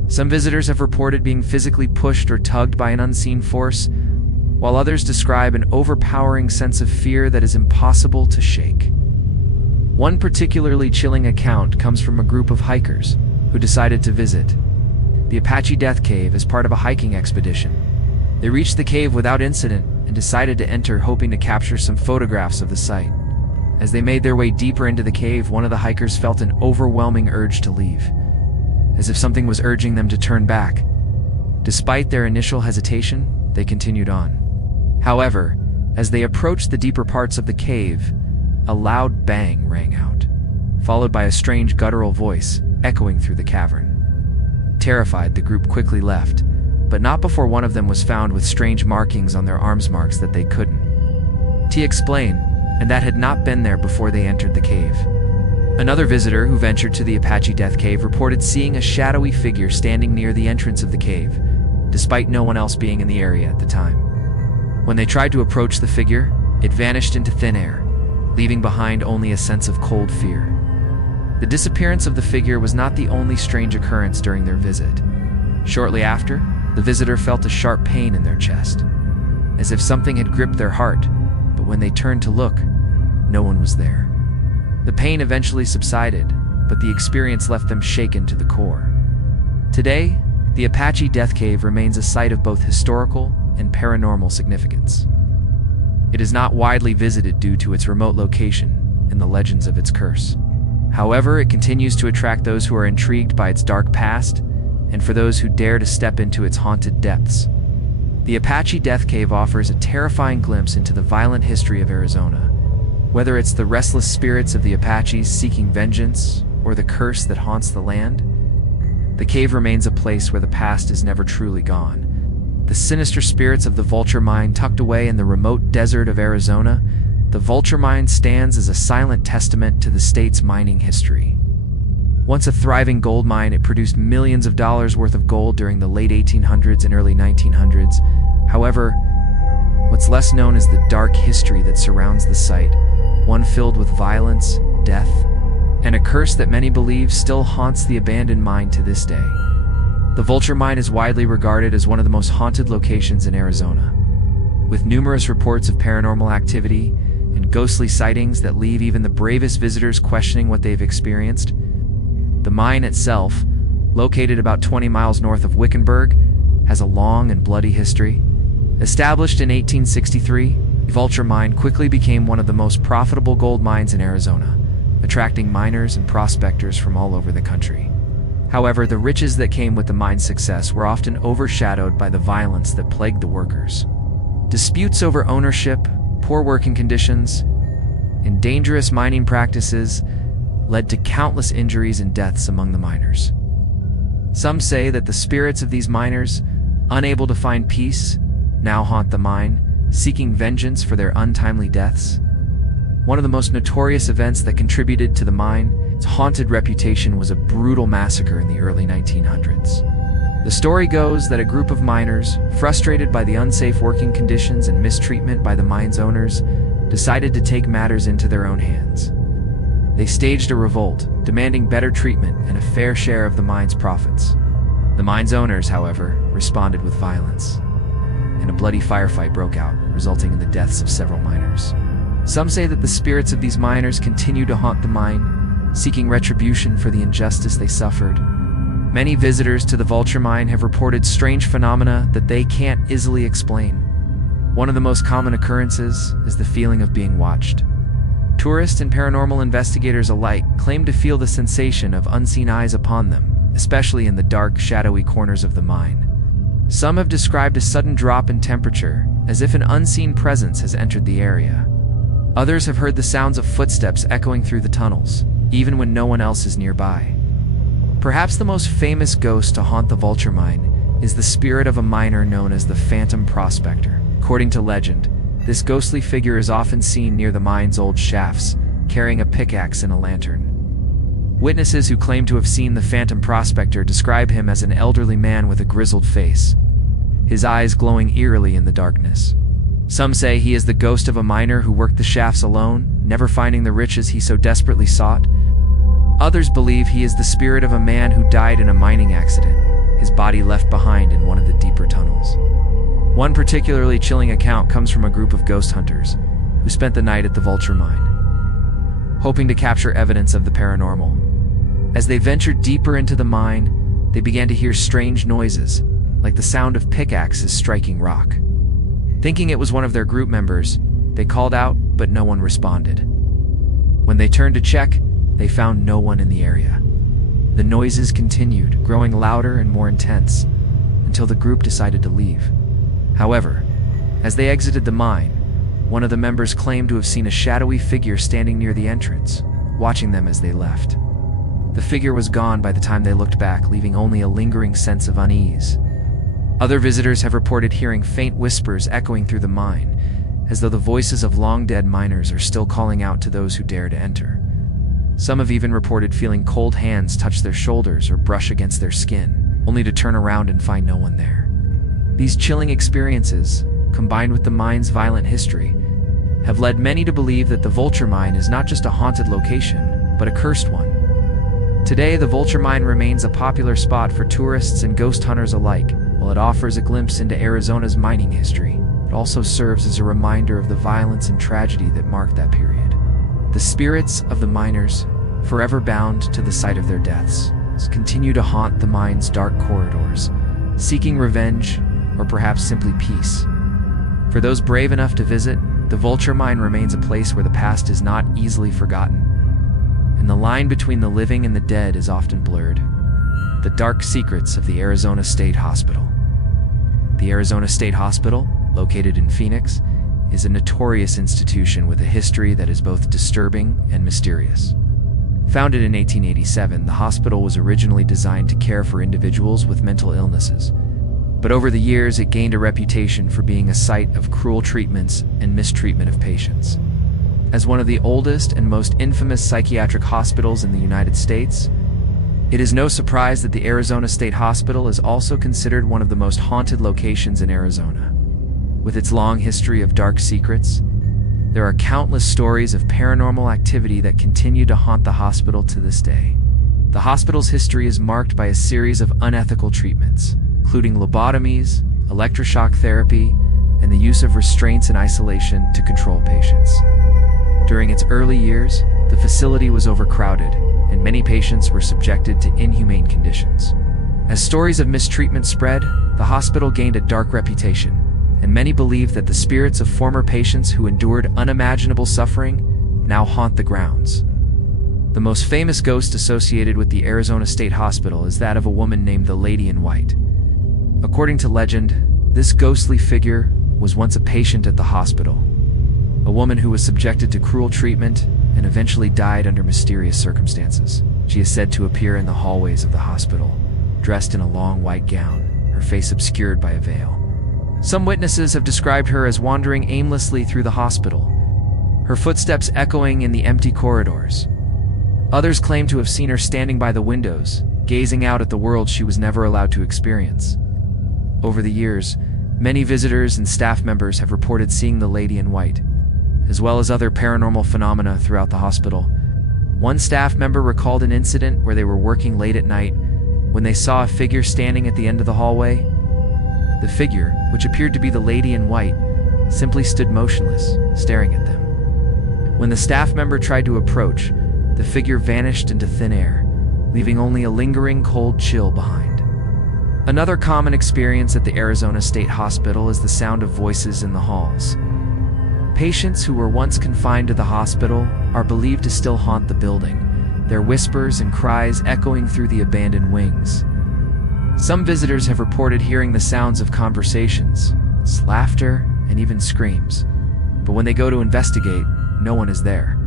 Some visitors have reported being physically pushed or tugged by an unseen force, while others describe an overpowering sense of fear that is impossible to shake. One particularly chilling account comes from a group of hikers who decided to visit the Apache Death Cave as part of a hiking expedition. They reached the cave without incident and decided to enter, hoping to capture some photographs of the site. As they made their way deeper into the cave, one of the hikers felt an overwhelming urge to leave, as if something was urging them to turn back. Despite their initial hesitation, they continued on. However, as they approached the deeper parts of the cave, a loud bang rang out, followed by a strange guttural voice echoing through the cavern. Terrified, the group quickly left, but not before one of them was found with strange markings on their arms, marks that they couldn't explain, and that had not been there before they entered the cave. Another visitor who ventured to the Apache Death Cave reported seeing a shadowy figure standing near the entrance of the cave, despite no one else being in the area at the time. When they tried to approach the figure, it vanished into thin air, leaving behind only a sense of cold fear. The disappearance of the figure was not the only strange occurrence during their visit. Shortly after, the visitor felt a sharp pain in their chest, as if something had gripped their heart, but when they turned to look, no one was there. The pain eventually subsided, but the experience left them shaken to the core. Today, the Apache Death Cave remains a site of both historical and paranormal significance. It is not widely visited due to its remote location and the legends of its curse. However, it continues to attract those who are intrigued by its dark past and for those who dare to step into its haunted depths. The Apache Death Cave offers a terrifying glimpse into the violent history of Arizona. Whether it's the restless spirits of the Apaches seeking vengeance or the curse that haunts the land, the cave remains a place where the past is never truly gone. The sinister spirits of the Vulture Mine tucked away in the remote desert of Arizona, the Vulture Mine stands as a silent testament to the state's mining history. Once a thriving gold mine, it produced millions of dollars worth of gold during the late 1800s and early 1900s. However, what's less known is the dark history that surrounds the site, one filled with violence, death, and a curse that many believe still haunts the abandoned mine to this day. The Vulture Mine is widely regarded as one of the most haunted locations in Arizona, with numerous reports of paranormal activity and ghostly sightings that leave even the bravest visitors questioning what they've experienced. The mine itself, located about 20 miles north of Wickenburg, has a long and bloody history. Established in 1863, the Vulture Mine quickly became one of the most profitable gold mines in Arizona, attracting miners and prospectors from all over the country. However, the riches that came with the mine's success were often overshadowed by the violence that plagued the workers. Disputes over ownership, poor working conditions, and dangerous mining practices led to countless injuries and deaths among the miners. Some say that the spirits of these miners, unable to find peace, now haunt the mine, seeking vengeance for their untimely deaths. One of the most notorious events that contributed to the mine's haunted reputation was a brutal massacre in the early 1900s. The story goes that a group of miners, frustrated by the unsafe working conditions and mistreatment by the mine's owners, decided to take matters into their own hands. They staged a revolt, demanding better treatment and a fair share of the mine's profits. The mine's owners, however, responded with violence, and a bloody firefight broke out, resulting in the deaths of several miners. Some say that the spirits of these miners continue to haunt the mine, seeking retribution for the injustice they suffered. Many visitors to the Vulture Mine have reported strange phenomena that they can't easily explain. One of the most common occurrences is the feeling of being watched. Tourists and paranormal investigators alike claim to feel the sensation of unseen eyes upon them, especially in the dark, shadowy corners of the mine. Some have described a sudden drop in temperature, as if an unseen presence has entered the area. Others have heard the sounds of footsteps echoing through the tunnels, even when no one else is nearby. Perhaps the most famous ghost to haunt the Vulture Mine is the spirit of a miner known as the Phantom Prospector. According to legend, this ghostly figure is often seen near the mine's old shafts, carrying a pickaxe and a lantern. Witnesses who claim to have seen the Phantom Prospector describe him as an elderly man with a grizzled face, his eyes glowing eerily in the darkness. Some say he is the ghost of a miner who worked the shafts alone, never finding the riches he so desperately sought. Others believe he is the spirit of a man who died in a mining accident, his body left behind in one of the deeper tunnels. One particularly chilling account comes from a group of ghost hunters who spent the night at the Vulture Mine, hoping to capture evidence of the paranormal. As they ventured deeper into the mine, they began to hear strange noises, like the sound of pickaxes striking rock. Thinking it was one of their group members, they called out, but no one responded. When they turned to check, they found no one in the area. The noises continued, growing louder and more intense, until the group decided to leave. However, as they exited the mine, one of the members claimed to have seen a shadowy figure standing near the entrance, watching them as they left. The figure was gone by the time they looked back, leaving only a lingering sense of unease. Other visitors have reported hearing faint whispers echoing through the mine, as though the voices of long-dead miners are still calling out to those who dare to enter. Some have even reported feeling cold hands touch their shoulders or brush against their skin, only to turn around and find no one there. These chilling experiences, combined with the mine's violent history, have led many to believe that the Vulture Mine is not just a haunted location, but a cursed one. Today, the Vulture Mine remains a popular spot for tourists and ghost hunters alike. While it offers a glimpse into Arizona's mining history, it also serves as a reminder of the violence and tragedy that marked that period. The spirits of the miners, forever bound to the site of their deaths, continue to haunt the mine's dark corridors, seeking revenge or perhaps simply peace. For those brave enough to visit, the Vulture Mine remains a place where the past is not easily forgotten, and the line between the living and the dead is often blurred. The dark secrets of the Arizona State Hospital. The Arizona State Hospital, located in Phoenix, is a notorious institution with a history that is both disturbing and mysterious. Founded in 1887, the hospital was originally designed to care for individuals with mental illnesses, but over the years it gained a reputation for being a site of cruel treatments and mistreatment of patients. As one of the oldest and most infamous psychiatric hospitals in the United States, it is no surprise that the Arizona State Hospital is also considered one of the most haunted locations in Arizona. With its long history of dark secrets, there are countless stories of paranormal activity that continue to haunt the hospital to this day. The hospital's history is marked by a series of unethical treatments, including lobotomies, electroshock therapy, and the use of restraints and isolation to control patients. During its early years, the facility was overcrowded, and many patients were subjected to inhumane conditions. As stories of mistreatment spread, the hospital gained a dark reputation, and many believe that the spirits of former patients who endured unimaginable suffering now haunt the grounds. The most famous ghost associated with the Arizona State Hospital is that of a woman named the Lady in White. According to legend, this ghostly figure was once a patient at the hospital, a woman who was subjected to cruel treatment and eventually died under mysterious circumstances. She is said to appear in the hallways of the hospital, dressed in a long white gown, her face obscured by a veil. Some witnesses have described her as wandering aimlessly through the hospital, her footsteps echoing in the empty corridors. Others claim to have seen her standing by the windows, gazing out at the world she was never allowed to experience. Over the years, many visitors and staff members have reported seeing the Lady in White, as well as other paranormal phenomena throughout the hospital. One staff member recalled an incident where they were working late at night when they saw a figure standing at the end of the hallway. The figure, which appeared to be the Lady in White, simply stood motionless, staring at them. When the staff member tried to approach, the figure vanished into thin air, leaving only a lingering cold chill behind. Another common experience at the Arizona State Hospital is the sound of voices in the halls. Patients who were once confined to the hospital are believed to still haunt the building, their whispers and cries echoing through the abandoned wings. Some visitors have reported hearing the sounds of conversations, laughter, and even screams. But when they go to investigate, no one is there.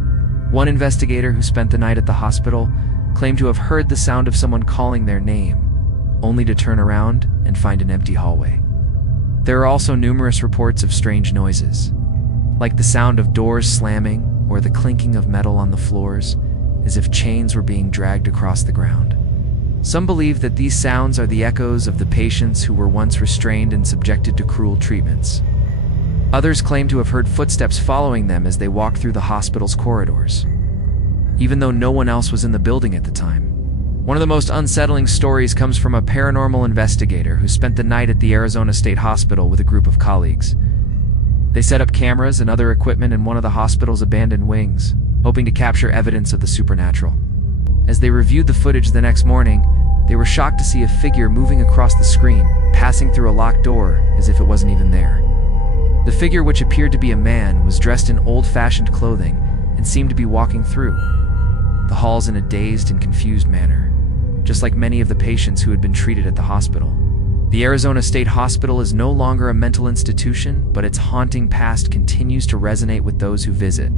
One investigator who spent the night at the hospital claimed to have heard the sound of someone calling their name, only to turn around and find an empty hallway. There are also numerous reports of strange noises, like the sound of doors slamming or the clinking of metal on the floors, as if chains were being dragged across the ground. Some believe that these sounds are the echoes of the patients who were once restrained and subjected to cruel treatments. Others claim to have heard footsteps following them as they walked through the hospital's corridors, even though no one else was in the building at the time. One of the most unsettling stories comes from a paranormal investigator who spent the night at the Arizona State Hospital with a group of colleagues. They set up cameras and other equipment in one of the hospital's abandoned wings, hoping to capture evidence of the supernatural. As they reviewed the footage the next morning, they were shocked to see a figure moving across the screen, passing through a locked door as if it wasn't even there. The figure, which appeared to be a man, was dressed in old-fashioned clothing and seemed to be walking through the halls in a dazed and confused manner, just like many of the patients who had been treated at the hospital. The Arizona State Hospital is no longer a mental institution, but its haunting past continues to resonate with those who visit.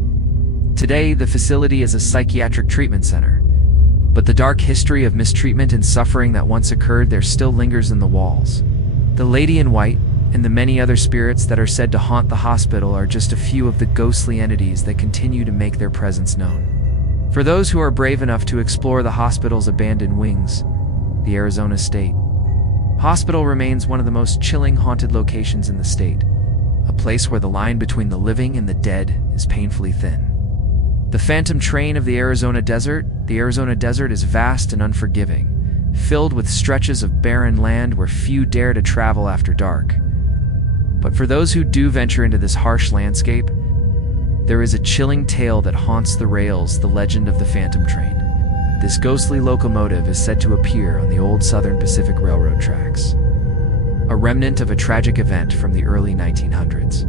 Today, the facility is a psychiatric treatment center, but the dark history of mistreatment and suffering that once occurred there still lingers in the walls. The Lady in White and the many other spirits that are said to haunt the hospital are just a few of the ghostly entities that continue to make their presence known. For those who are brave enough to explore the hospital's abandoned wings, the Arizona State Hospital remains one of the most chilling haunted locations in the state, a place where the line between the living and the dead is painfully thin. The phantom train of the Arizona desert is vast and unforgiving, filled with stretches of barren land where few dare to travel after dark. But for those who do venture into this harsh landscape, there is a chilling tale that haunts the rails, the legend of the phantom train. This ghostly locomotive is said to appear on the old Southern Pacific Railroad tracks, a remnant of a tragic event from the early 1900s.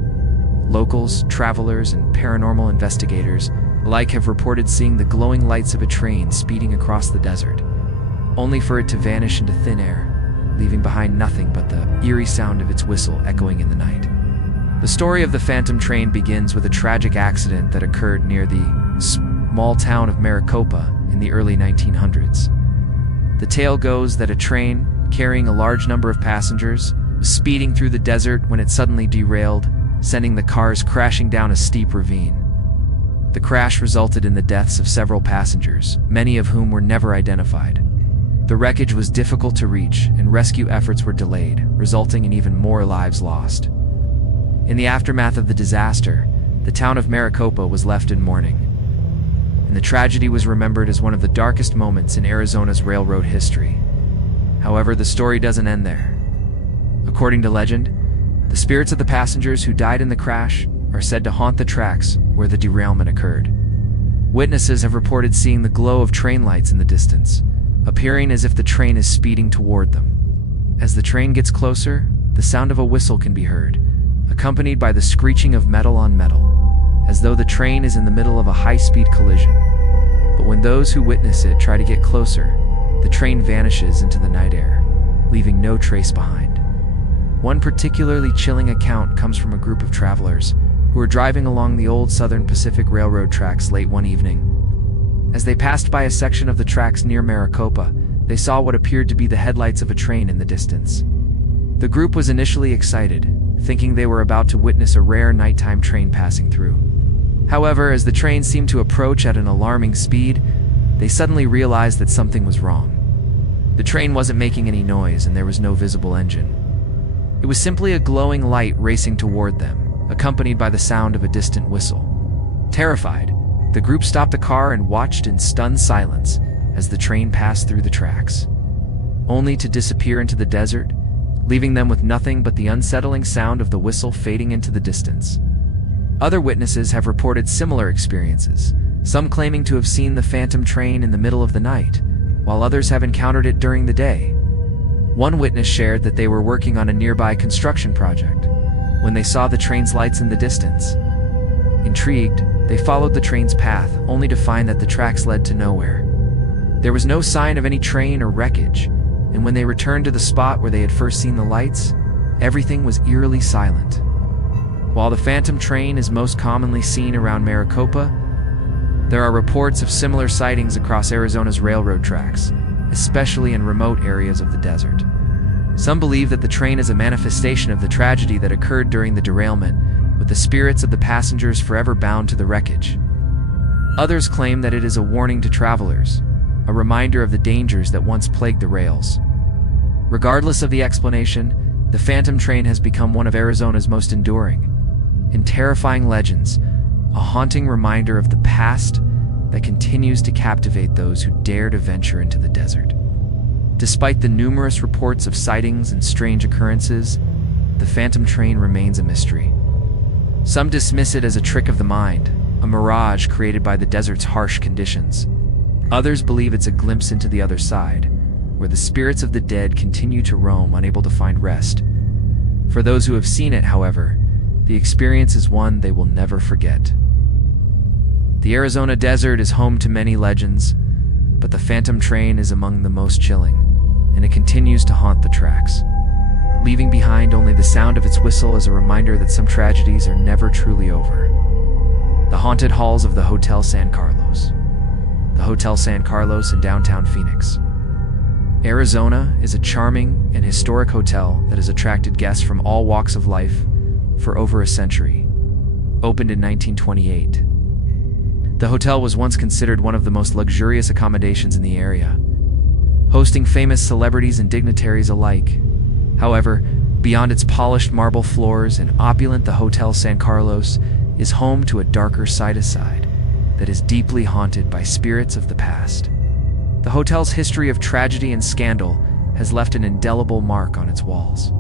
Locals, travelers, and paranormal investigators alike have reported seeing the glowing lights of a train speeding across the desert, only for it to vanish into thin air, leaving behind nothing but the eerie sound of its whistle echoing in the night. The story of the phantom train begins with a tragic accident that occurred near the small town of Maricopa in the early 1900s. The tale goes that a train, carrying a large number of passengers, was speeding through the desert when it suddenly derailed, sending the cars crashing down a steep ravine. The crash resulted in the deaths of several passengers, many of whom were never identified. The wreckage was difficult to reach, and rescue efforts were delayed, resulting in even more lives lost. In the aftermath of the disaster, the town of Maricopa was left in mourning, and the tragedy was remembered as one of the darkest moments in Arizona's railroad history. However, the story doesn't end there. According to legend, the spirits of the passengers who died in the crash are said to haunt the tracks where the derailment occurred. Witnesses have reported seeing the glow of train lights in the distance, appearing as if the train is speeding toward them. As the train gets closer, the sound of a whistle can be heard, accompanied by the screeching of metal on metal, as though the train is in the middle of a high-speed collision. But when those who witness it try to get closer, the train vanishes into the night air, leaving no trace behind. One particularly chilling account comes from a group of travelers who were driving along the old Southern Pacific Railroad tracks late one evening. As they passed by a section of the tracks near Maricopa, they saw what appeared to be the headlights of a train in the distance. The group was initially excited, thinking they were about to witness a rare nighttime train passing through. However, as the train seemed to approach at an alarming speed, they suddenly realized that something was wrong. The train wasn't making any noise and there was no visible engine. It was simply a glowing light racing toward them, accompanied by the sound of a distant whistle. Terrified, the group stopped the car and watched in stunned silence as the train passed through the tracks, only to disappear into the desert, leaving them with nothing but the unsettling sound of the whistle fading into the distance. Other witnesses have reported similar experiences, some claiming to have seen the phantom train in the middle of the night, while others have encountered it during the day. One witness shared that they were working on a nearby construction project when they saw the train's lights in the distance. Intrigued, they followed the train's path, only to find that the tracks led to nowhere. There was no sign of any train or wreckage, and when they returned to the spot where they had first seen the lights, everything was eerily silent. While the phantom train is most commonly seen around Maricopa, there are reports of similar sightings across Arizona's railroad tracks, especially in remote areas of the desert. Some believe that the train is a manifestation of the tragedy that occurred during the derailment, with the spirits of the passengers forever bound to the wreckage. Others claim that it is a warning to travelers, a reminder of the dangers that once plagued the rails. Regardless of the explanation, the phantom train has become one of Arizona's most enduring and terrifying legends, a haunting reminder of the past that continues to captivate those who dare to venture into the desert. Despite the numerous reports of sightings and strange occurrences, the phantom train remains a mystery. Some dismiss it as a trick of the mind, a mirage created by the desert's harsh conditions. Others believe it's a glimpse into the other side, where the spirits of the dead continue to roam, unable to find rest. For those who have seen it, however, the experience is one they will never forget. The Arizona desert is home to many legends, but the phantom train is among the most chilling, and it continues to haunt the tracks, leaving behind only the sound of its whistle as a reminder that some tragedies are never truly over. The haunted halls of the Hotel San Carlos. The Hotel San Carlos in downtown Phoenix, Arizona is a charming and historic hotel that has attracted guests from all walks of life for over a century. Opened in 1928, the hotel was once considered one of the most luxurious accommodations in the area, hosting famous celebrities and dignitaries alike. However, beyond its polished marble floors and opulent, the Hotel San Carlos is home to a darker side-to-side that is deeply haunted by spirits of the past. The hotel's history of tragedy and scandal has left an indelible mark on its walls,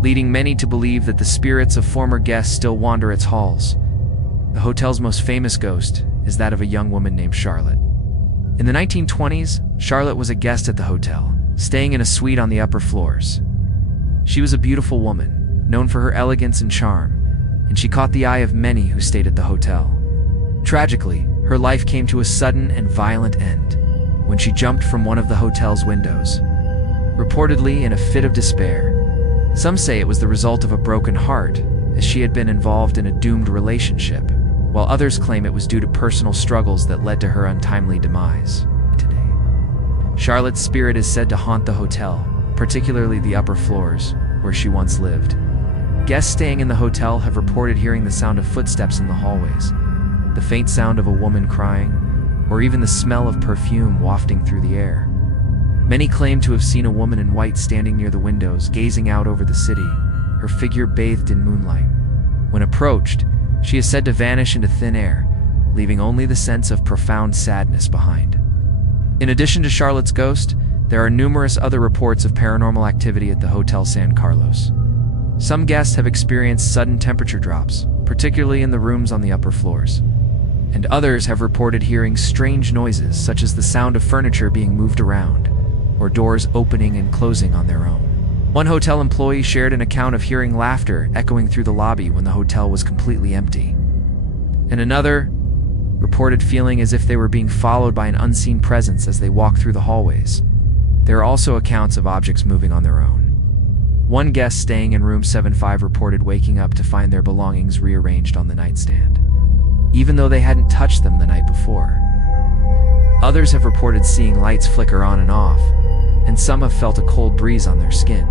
leading many to believe that the spirits of former guests still wander its halls. The hotel's most famous ghost is that of a young woman named Charlotte. In the 1920s, Charlotte was a guest at the hotel, staying in a suite on the upper floors. She was a beautiful woman, known for her elegance and charm, and she caught the eye of many who stayed at the hotel. Tragically, her life came to a sudden and violent end when she jumped from one of the hotel's windows, reportedly in a fit of despair. Some say it was the result of a broken heart, as she had been involved in a doomed relationship, while others claim it was due to personal struggles that led to her untimely demise. Today, Charlotte's spirit is said to haunt the hotel, particularly the upper floors, where she once lived. Guests staying in the hotel have reported hearing the sound of footsteps in the hallways, the faint sound of a woman crying, or even the smell of perfume wafting through the air. Many claim to have seen a woman in white standing near the windows, gazing out over the city, her figure bathed in moonlight. When approached, she is said to vanish into thin air, leaving only the sense of profound sadness behind. In addition to Charlotte's ghost, there are numerous other reports of paranormal activity at the Hotel San Carlos. Some guests have experienced sudden temperature drops, particularly in the rooms on the upper floors. and others have reported hearing strange noises such as the sound of furniture being moved around, or doors opening and closing on their own. One hotel employee shared an account of hearing laughter echoing through the lobby when the hotel was completely empty. And another reported feeling as if they were being followed by an unseen presence as they walked through the hallways. There are also accounts of objects moving on their own. One guest staying in room 75 reported waking up to find their belongings rearranged on the nightstand, even though they hadn't touched them the night before. Others have reported seeing lights flicker on and off, and some have felt a cold breeze on their skin,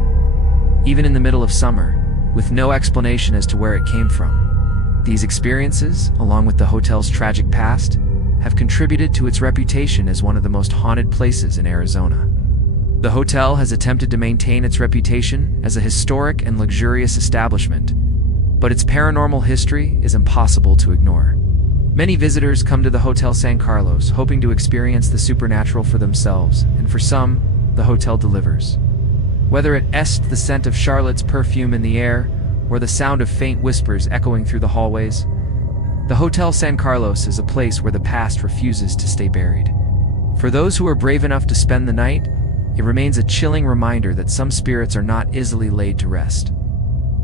even in the middle of summer, with no explanation as to where it came from. These experiences, along with the hotel's tragic past, have contributed to its reputation as one of the most haunted places in Arizona. The hotel has attempted to maintain its reputation as a historic and luxurious establishment, but its paranormal history is impossible to ignore. Many visitors come to the Hotel San Carlos hoping to experience the supernatural for themselves, and for some, the hotel delivers. Whether it's the scent of Charlotte's perfume in the air, or the sound of faint whispers echoing through the hallways, the Hotel San Carlos is a place where the past refuses to stay buried. For those who are brave enough to spend the night, it remains a chilling reminder that some spirits are not easily laid to rest.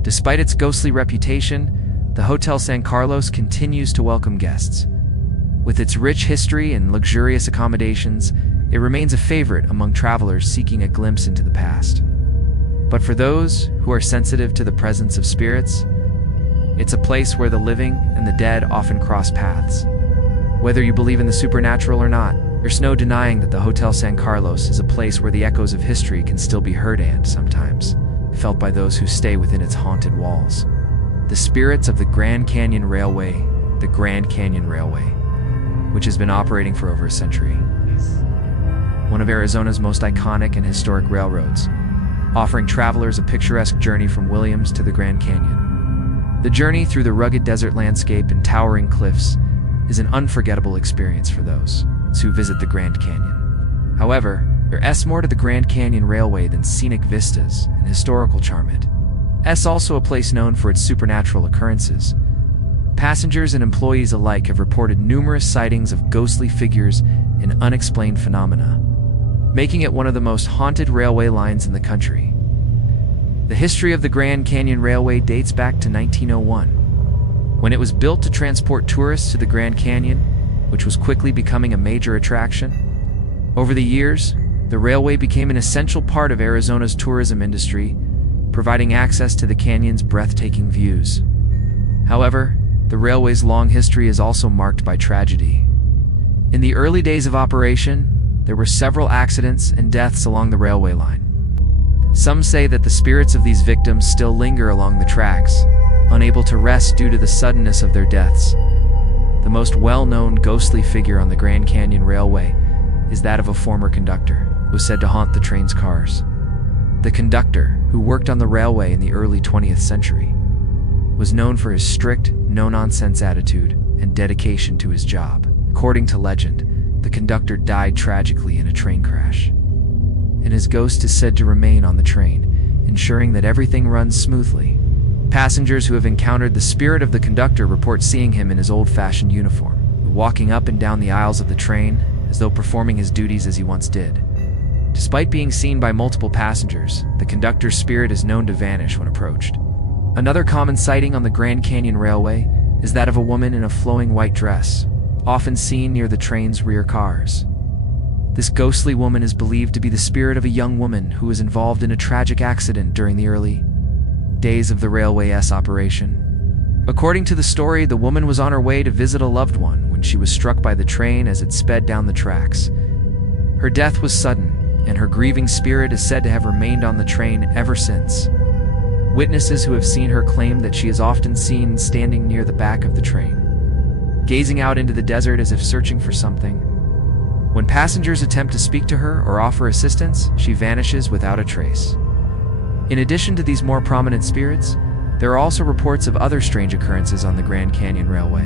Despite its ghostly reputation, the Hotel San Carlos continues to welcome guests. With its rich history and luxurious accommodations, it remains a favorite among travelers seeking a glimpse into the past. But for those who are sensitive to the presence of spirits, it's a place where the living and the dead often cross paths. Whether you believe in the supernatural or not, there's no denying that the Hotel San Carlos is a place where the echoes of history can still be heard and, sometimes, felt by those who stay within its haunted walls. The spirits of the Grand Canyon Railway, which has been operating for over a century. One of Arizona's most iconic and historic railroads, offering travelers a picturesque journey from Williams to the Grand Canyon. The journey through the rugged desert landscape and towering cliffs is an unforgettable experience for those who visit the Grand Canyon. However, there's more to the Grand Canyon Railway than scenic vistas and historical charm. It's also a place known for its supernatural occurrences. Passengers and employees alike have reported numerous sightings of ghostly figures and unexplained phenomena, making it one of the most haunted railway lines in the country. The history of the Grand Canyon Railway dates back to 1901, when it was built to transport tourists to the Grand Canyon, which was quickly becoming a major attraction. Over the years, the railway became an essential part of Arizona's tourism industry, providing access to the canyon's breathtaking views. However, the railway's long history is also marked by tragedy. In the early days of operation, there were several accidents and deaths along the railway line. Some say that the spirits of these victims still linger along the tracks, unable to rest due to the suddenness of their deaths. The most well-known ghostly figure on the Grand Canyon Railway is that of a former conductor, who was said to haunt the train's cars. The conductor, who worked on the railway in the early 20th century, was known for his strict, no-nonsense attitude and dedication to his job. According to legend, the conductor died tragically in a train crash, and his ghost is said to remain on the train, ensuring that everything runs smoothly. Passengers who have encountered the spirit of the conductor report seeing him in his old-fashioned uniform, walking up and down the aisles of the train as though performing his duties as he once did. Despite being seen by multiple passengers, the conductor's spirit is known to vanish when approached. Another common sighting on the Grand Canyon Railway is that of a woman in a flowing white dress, often seen near the train's rear cars. This ghostly woman is believed to be the spirit of a young woman who was involved in a tragic accident during the early days of the railway's operation. According to the story, the woman was on her way to visit a loved one when she was struck by the train as it sped down the tracks. Her death was sudden, and her grieving spirit is said to have remained on the train ever since. Witnesses who have seen her claim that she is often seen standing near the back of the train, gazing out into the desert as if searching for something. When passengers attempt to speak to her or offer assistance, she vanishes without a trace. In addition to these more prominent spirits, there are also reports of other strange occurrences on the Grand Canyon Railway.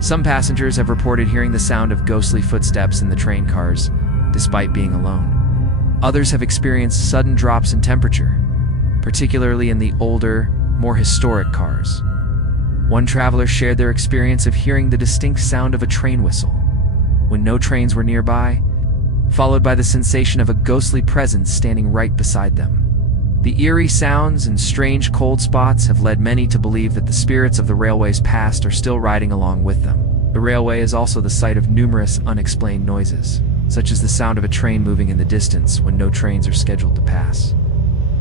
Some passengers have reported hearing the sound of ghostly footsteps in the train cars, despite being alone. Others have experienced sudden drops in temperature, particularly in the older, more historic cars. One traveler shared their experience of hearing the distinct sound of a train whistle when no trains were nearby, followed by the sensation of a ghostly presence standing right beside them. The eerie sounds and strange cold spots have led many to believe that the spirits of the railway's past are still riding along with them. The railway is also the site of numerous unexplained noises, such as the sound of a train moving in the distance when no trains are scheduled to pass.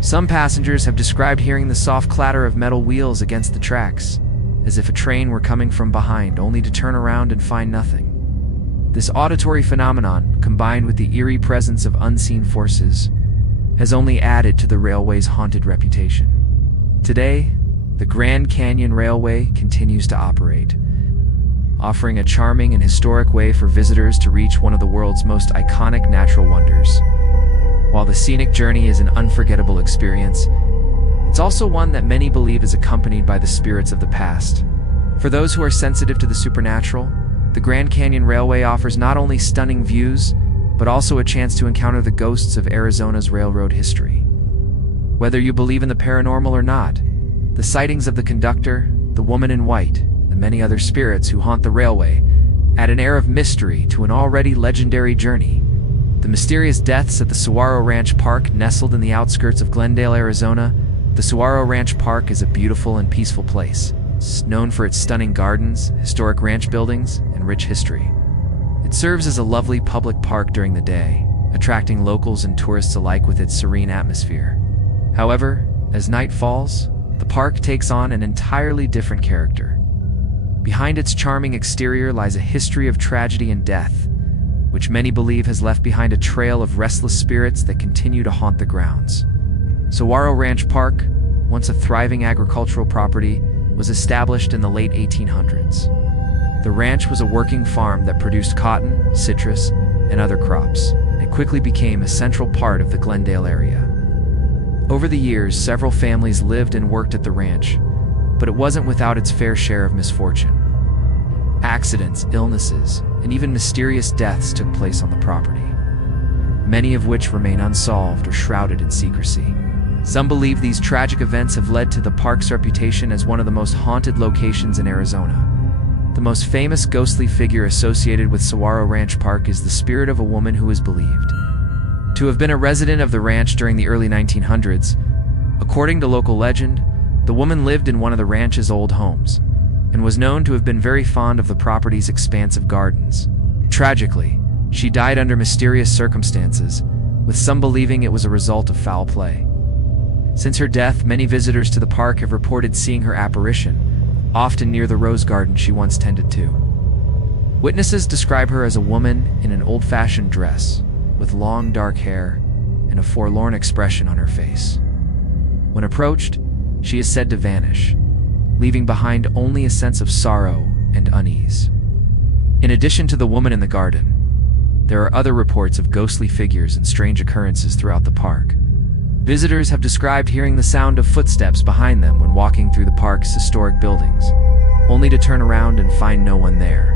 Some passengers have described hearing the soft clatter of metal wheels against the tracks, as if a train were coming from behind, only to turn around and find nothing. This auditory phenomenon, combined with the eerie presence of unseen forces, has only added to the railway's haunted reputation. Today, the Grand Canyon Railway continues to operate, offering a charming and historic way for visitors to reach one of the world's most iconic natural wonders. While the scenic journey is an unforgettable experience, it's also one that many believe is accompanied by the spirits of the past. For those who are sensitive to the supernatural, the Grand Canyon Railway offers not only stunning views, but also a chance to encounter the ghosts of Arizona's railroad history. Whether you believe in the paranormal or not, the sightings of the conductor, the woman in white, and many other spirits who haunt the railway add an air of mystery to an already legendary journey. The mysterious deaths at the Saguaro Ranch Park, nestled in the outskirts of Glendale, Arizona. The Saguaro Ranch Park is a beautiful and peaceful place, known for its stunning gardens, historic ranch buildings, and rich history. It serves as a lovely public park during the day, attracting locals and tourists alike with its serene atmosphere. However, as night falls, the park takes on an entirely different character. Behind its charming exterior lies a history of tragedy and death, which many believe has left behind a trail of restless spirits that continue to haunt the grounds. Saguaro Ranch Park, once a thriving agricultural property, was established in the late 1800s. The ranch was a working farm that produced cotton, citrus, and other crops. It quickly became a central part of the Glendale area. Over the years, several families lived and worked at the ranch, but it wasn't without its fair share of misfortune. Accidents, illnesses, and even mysterious deaths took place on the property, many of which remain unsolved or shrouded in secrecy. Some believe these tragic events have led to the park's reputation as one of the most haunted locations in Arizona. The most famous ghostly figure associated with Saguaro Ranch Park is the spirit of a woman who is believed to have been a resident of the ranch during the early 1900s. According to local legend, the woman lived in one of the ranch's old homes and was known to have been very fond of the property's expansive gardens. Tragically, she died under mysterious circumstances, with some believing it was a result of foul play. Since her death, many visitors to the park have reported seeing her apparition, often near the rose garden she once tended to. Witnesses describe her as a woman in an old-fashioned dress, with long dark hair and a forlorn expression on her face. When approached, she is said to vanish, leaving behind only a sense of sorrow and unease. In addition to the woman in the garden, there are other reports of ghostly figures and strange occurrences throughout the park. Visitors have described hearing the sound of footsteps behind them when walking through the park's historic buildings, only to turn around and find no one there.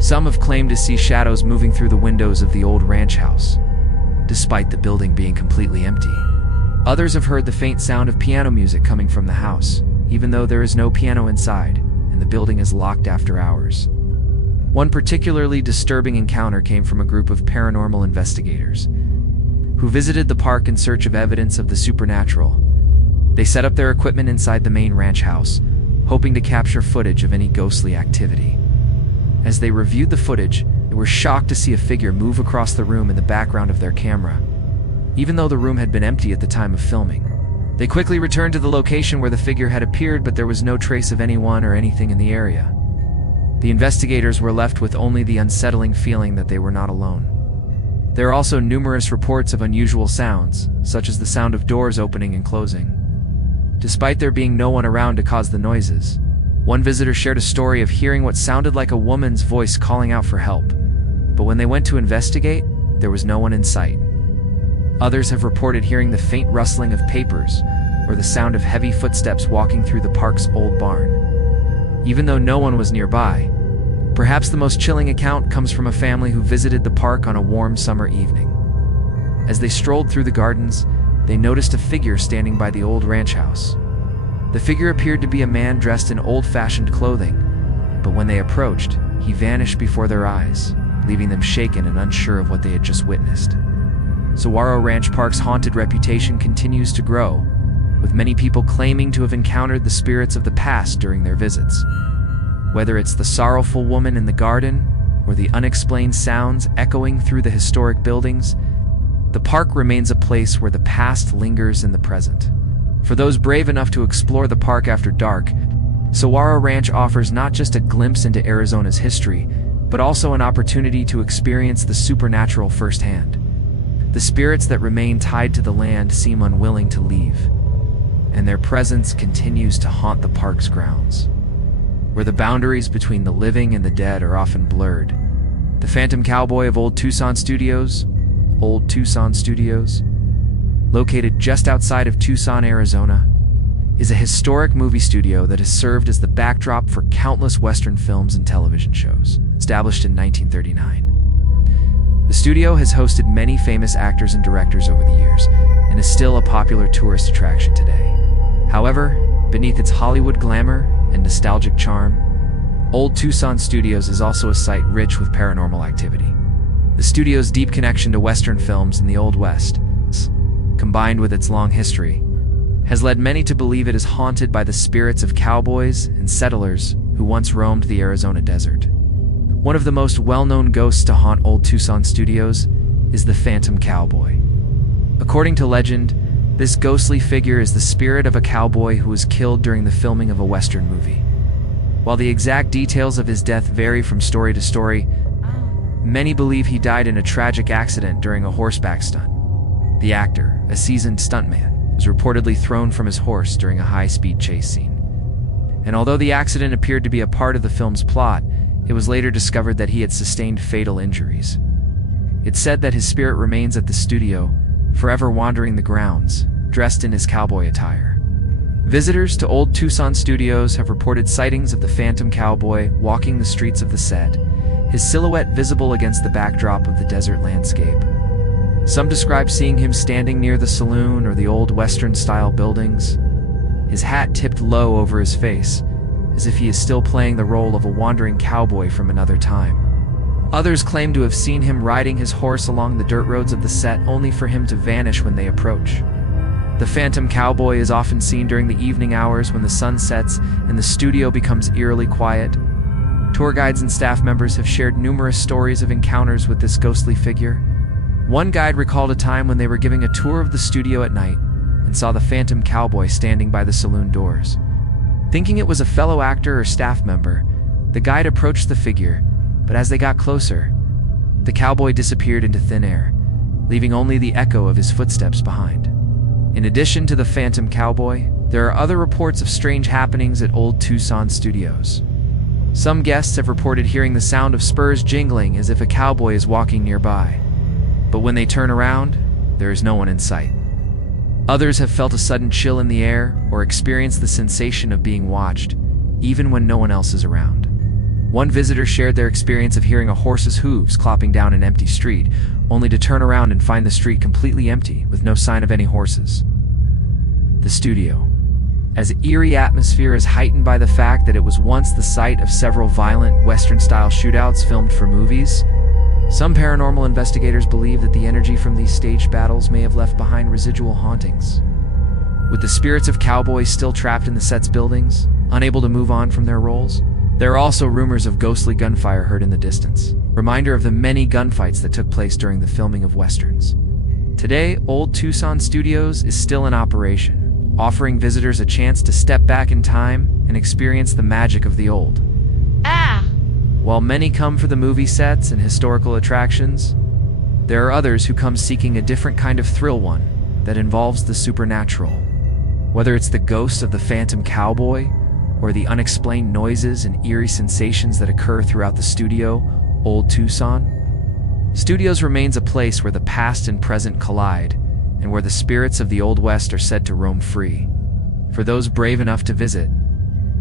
Some have claimed to see shadows moving through the windows of the old ranch house, despite the building being completely empty. Others have heard the faint sound of piano music coming from the house, even though there is no piano inside, and the building is locked after hours. One particularly disturbing encounter came from a group of paranormal investigators who visited the park in search of evidence of the supernatural. They set up their equipment inside the main ranch house, hoping to capture footage of any ghostly activity. As they reviewed the footage, they were shocked to see a figure move across the room in the background of their camera, even though the room had been empty at the time of filming. They quickly returned to the location where the figure had appeared, but there was no trace of anyone or anything in the area. The investigators were left with only the unsettling feeling that they were not alone. There are also numerous reports of unusual sounds, such as the sound of doors opening and closing. Despite there being no one around to cause the noises, one visitor shared a story of hearing what sounded like a woman's voice calling out for help, but when they went to investigate, there was no one in sight. Others have reported hearing the faint rustling of papers or the sound of heavy footsteps walking through the park's old barn. Even though no one was nearby, perhaps the most chilling account comes from a family who visited the park on a warm summer evening. As they strolled through the gardens, they noticed a figure standing by the old ranch house. The figure appeared to be a man dressed in old-fashioned clothing, but when they approached, he vanished before their eyes, leaving them shaken and unsure of what they had just witnessed. Saguaro Ranch Park's haunted reputation continues to grow, with many people claiming to have encountered the spirits of the past during their visits. Whether it's the sorrowful woman in the garden or the unexplained sounds echoing through the historic buildings, the park remains a place where the past lingers in the present. For those brave enough to explore the park after dark, Saguaro Ranch offers not just a glimpse into Arizona's history, but also an opportunity to experience the supernatural firsthand. The spirits that remain tied to the land seem unwilling to leave, and their presence continues to haunt the park's grounds, where the boundaries between the living and the dead are often blurred. The Phantom Cowboy of Old Tucson Studios, located just outside of Tucson, Arizona, is a historic movie studio that has served as the backdrop for countless Western films and television shows. Established in 1939. The studio has hosted many famous actors and directors over the years, and is still a popular tourist attraction today. However, beneath its Hollywood glamour and nostalgic charm, Old Tucson Studios is also a site rich with paranormal activity. The studio's deep connection to Western films in the Old West, combined with its long history, has led many to believe it is haunted by the spirits of cowboys and settlers who once roamed the Arizona desert. One of the most well-known ghosts to haunt Old Tucson Studios is the Phantom Cowboy. According to legend, this ghostly figure is the spirit of a cowboy who was killed during the filming of a Western movie. While the exact details of his death vary from story to story, many believe he died in a tragic accident during a horseback stunt. The actor, a seasoned stuntman, was reportedly thrown from his horse during a high-speed chase scene. And although the accident appeared to be a part of the film's plot, it was later discovered that he had sustained fatal injuries. It's said that his spirit remains at the studio, forever wandering the grounds, dressed in his cowboy attire. Visitors to Old Tucson Studios have reported sightings of the Phantom Cowboy walking the streets of the set, his silhouette visible against the backdrop of the desert landscape. Some describe seeing him standing near the saloon or the old Western-style buildings, his hat tipped low over his face, as if he is still playing the role of a wandering cowboy from another time. Others claim to have seen him riding his horse along the dirt roads of the set only for him to vanish when they approach. The Phantom Cowboy is often seen during the evening hours when the sun sets and the studio becomes eerily quiet. Tour guides and staff members have shared numerous stories of encounters with this ghostly figure. One guide recalled a time when they were giving a tour of the studio at night and saw the Phantom Cowboy standing by the saloon doors. Thinking it was a fellow actor or staff member, the guide approached the figure, but as they got closer, the cowboy disappeared into thin air, leaving only the echo of his footsteps behind. In addition to the Phantom Cowboy, there are other reports of strange happenings at Old Tucson Studios. Some guests have reported hearing the sound of spurs jingling as if a cowboy is walking nearby. But when they turn around, there is no one in sight. Others have felt a sudden chill in the air or experienced the sensation of being watched, even when no one else is around. One visitor shared their experience of hearing a horse's hooves clopping down an empty street, only to turn around and find the street completely empty, with no sign of any horses. The studio. As eerie atmosphere is heightened by the fact that it was once the site of several violent Western-style shootouts filmed for movies, some paranormal investigators believe that the energy from these staged battles may have left behind residual hauntings. With the spirits of cowboys still trapped in the set's buildings, unable to move on from their roles, there are also rumors of ghostly gunfire heard in the distance, reminder of the many gunfights that took place during the filming of Westerns. Today, Old Tucson Studios is still in operation, offering visitors a chance to step back in time and experience the magic of the old. While many come for the movie sets and historical attractions, there are others who come seeking a different kind of thrill, one that involves the supernatural. Whether it's the ghost of the Phantom Cowboy, or the unexplained noises and eerie sensations that occur throughout the studio, Old Tucson Studios remains a place where the past and present collide, and where the spirits of the Old West are said to roam free. For those brave enough to visit,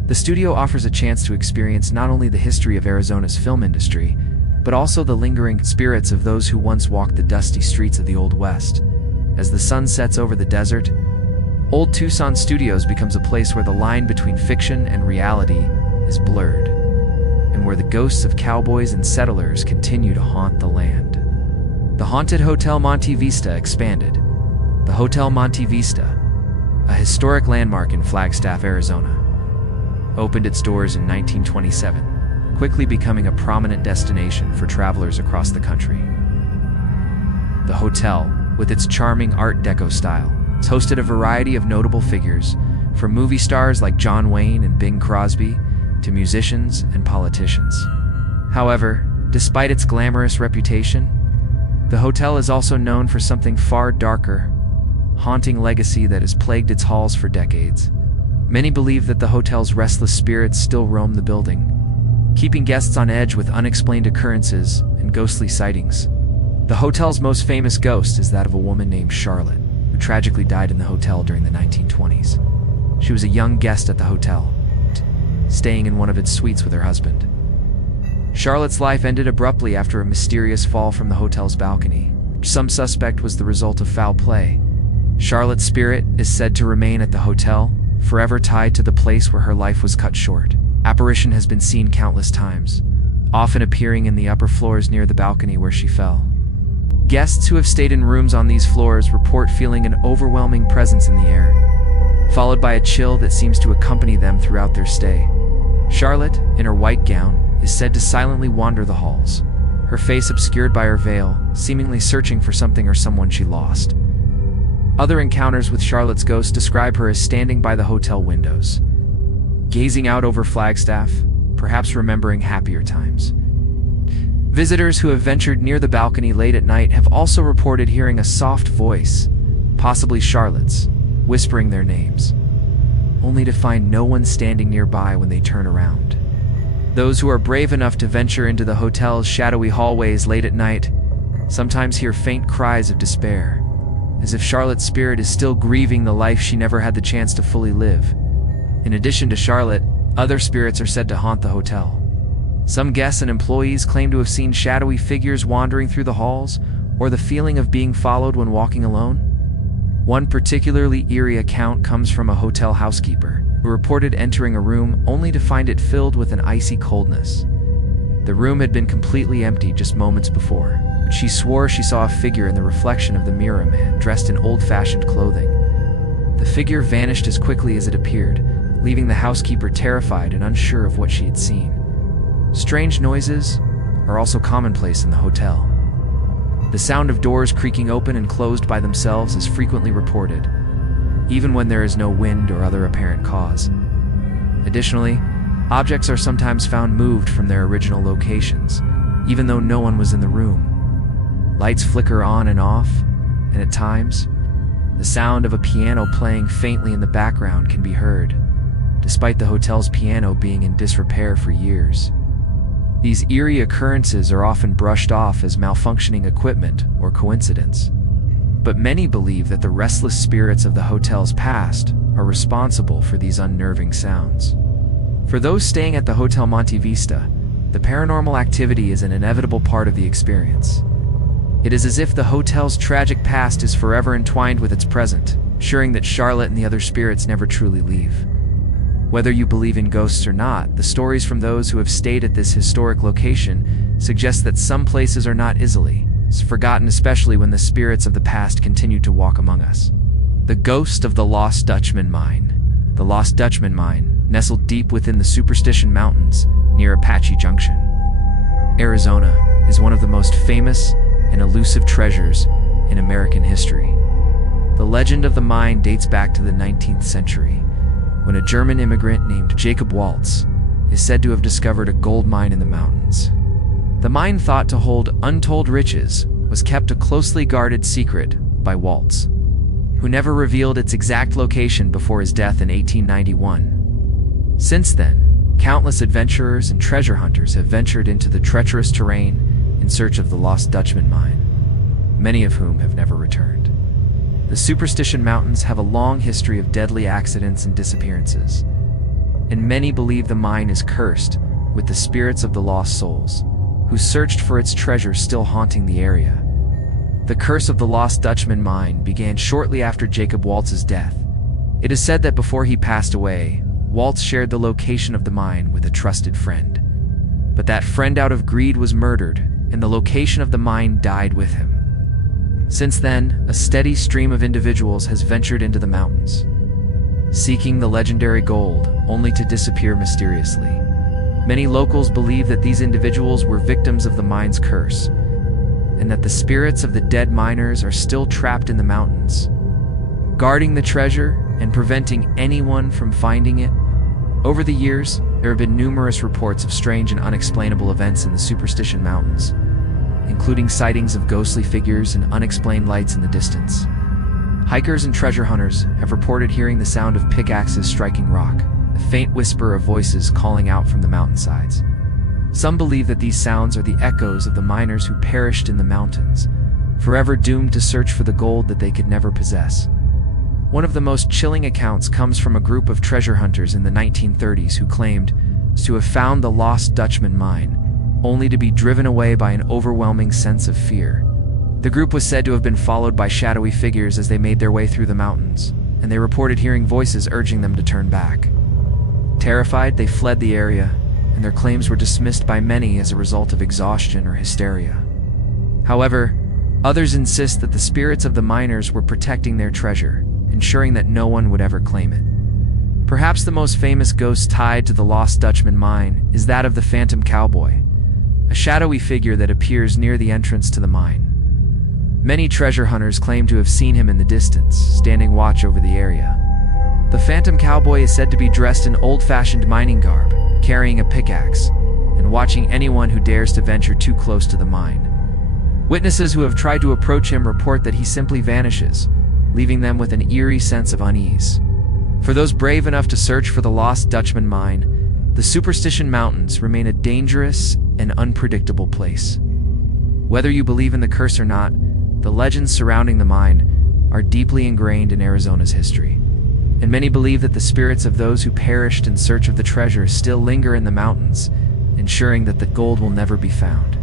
the studio offers a chance to experience not only the history of Arizona's film industry, but also the lingering spirits of those who once walked the dusty streets of the Old West. As the sun sets over the desert, Old Tucson Studios becomes a place where the line between fiction and reality is blurred, and where the ghosts of cowboys and settlers continue to haunt the land. The haunted Hotel Monte Vista expanded. The Hotel Monte Vista, a historic landmark in Flagstaff, Arizona, opened its doors in 1927, quickly becoming a prominent destination for travelers across the country. The hotel, with its charming Art Deco style, has hosted a variety of notable figures, from movie stars like John Wayne and Bing Crosby to musicians and politicians. However, despite its glamorous reputation, the hotel is also known for something far darker, haunting legacy that has plagued its halls for decades. Many believe that the hotel's restless spirits still roam the building, keeping guests on edge with unexplained occurrences and ghostly sightings. The hotel's most famous ghost is that of a woman named Charlotte, who tragically died in the hotel during the 1920s. She was a young guest at the hotel, staying in one of its suites with her husband. Charlotte's life ended abruptly after a mysterious fall from the hotel's balcony, which some suspect was the result of foul play. Charlotte's spirit is said to remain at the hotel, forever tied to the place where her life was cut short. Apparition has been seen countless times, often appearing in the upper floors near the balcony where she fell. Guests who have stayed in rooms on these floors report feeling an overwhelming presence in the air, followed by a chill that seems to accompany them throughout their stay. Charlotte, in her white gown, is said to silently wander the halls, her face obscured by her veil, seemingly searching for something or someone she lost. Other encounters with Charlotte's ghost describe her as standing by the hotel windows, gazing out over Flagstaff, perhaps remembering happier times. Visitors who have ventured near the balcony late at night have also reported hearing a soft voice, possibly Charlotte's, whispering their names, only to find no one standing nearby when they turn around. Those who are brave enough to venture into the hotel's shadowy hallways late at night sometimes hear faint cries of despair, as if Charlotte's spirit is still grieving the life she never had the chance to fully live. In addition to Charlotte, other spirits are said to haunt the hotel. Some guests and employees claim to have seen shadowy figures wandering through the halls, or the feeling of being followed when walking alone. One particularly eerie account comes from a hotel housekeeper who reported entering a room only to find it filled with an icy coldness. The room had been completely empty just moments before, but she swore she saw a figure in the reflection of the mirror man dressed in old-fashioned clothing. The figure vanished as quickly as it appeared, leaving the housekeeper terrified and unsure of what she had seen. Strange noises are also commonplace in the hotel. The sound of doors creaking open and closed by themselves is frequently reported, even when there is no wind or other apparent cause. Additionally, objects are sometimes found moved from their original locations, even though no one was in the room. Lights flicker on and off, and at times, the sound of a piano playing faintly in the background can be heard, despite the hotel's piano being in disrepair for years. These eerie occurrences are often brushed off as malfunctioning equipment or coincidence, but many believe that the restless spirits of the hotel's past are responsible for these unnerving sounds. For those staying at the Hotel Monte Vista, the paranormal activity is an inevitable part of the experience. It is as if the hotel's tragic past is forever entwined with its present, ensuring that Charlotte and the other spirits never truly leave. Whether you believe in ghosts or not, the stories from those who have stayed at this historic location suggest that some places are not easily forgotten, especially when the spirits of the past continue to walk among us. The ghost of the Lost Dutchman Mine. The Lost Dutchman Mine, nestled deep within the Superstition Mountains near Apache Junction, Arizona, is one of the most famous and elusive treasures in American history. The legend of the mine dates back to the 19th century, when a German immigrant named Jacob Waltz is said to have discovered a gold mine in the mountains. The mine, thought to hold untold riches, was kept a closely guarded secret by Waltz, who never revealed its exact location before his death in 1891. Since then, countless adventurers and treasure hunters have ventured into the treacherous terrain in search of the Lost Dutchman Mine, many of whom have never returned. The Superstition Mountains have a long history of deadly accidents and disappearances, and many believe the mine is cursed with the spirits of the lost souls, who searched for its treasure, still haunting the area. The curse of the Lost Dutchman Mine began shortly after Jacob Waltz's death, It is said that before he passed away, Waltz shared the location of the mine with a trusted friend. But that friend, out of greed, was murdered, and the location of the mine died with him. Since then, a steady stream of individuals has ventured into the mountains, seeking the legendary gold, only to disappear mysteriously. Many locals believe that these individuals were victims of the mine's curse, and that the spirits of the dead miners are still trapped in the mountains, guarding the treasure and preventing anyone from finding it. Over the years, there have been numerous reports of strange and unexplainable events in the Superstition Mountains, including sightings of ghostly figures and unexplained lights in the distance. Hikers and treasure hunters have reported hearing the sound of pickaxes striking rock, a faint whisper of voices calling out from the mountainsides. Some believe that these sounds are the echoes of the miners who perished in the mountains, forever doomed to search for the gold that they could never possess. One of the most chilling accounts comes from a group of treasure hunters in the 1930s who claimed to have found the lost Dutchman mine, only to be driven away by an overwhelming sense of fear. The group was said to have been followed by shadowy figures as they made their way through the mountains, and they reported hearing voices urging them to turn back. Terrified, they fled the area, and their claims were dismissed by many as a result of exhaustion or hysteria. However, others insist that the spirits of the miners were protecting their treasure, ensuring that no one would ever claim it. Perhaps the most famous ghost tied to the lost Dutchman mine is that of the Phantom Cowboy, a shadowy figure that appears near the entrance to the mine. Many treasure hunters claim to have seen him in the distance, standing watch over the area. The Phantom Cowboy is said to be dressed in old-fashioned mining garb, carrying a pickaxe, and watching anyone who dares to venture too close to the mine. Witnesses who have tried to approach him report that he simply vanishes, leaving them with an eerie sense of unease. For those brave enough to search for the lost Dutchman mine, the Superstition Mountains remain a dangerous and unpredictable place. Whether you believe in the curse or not, the legends surrounding the mine are deeply ingrained in Arizona's history, and many believe that the spirits of those who perished in search of the treasure still linger in the mountains, ensuring that the gold will never be found.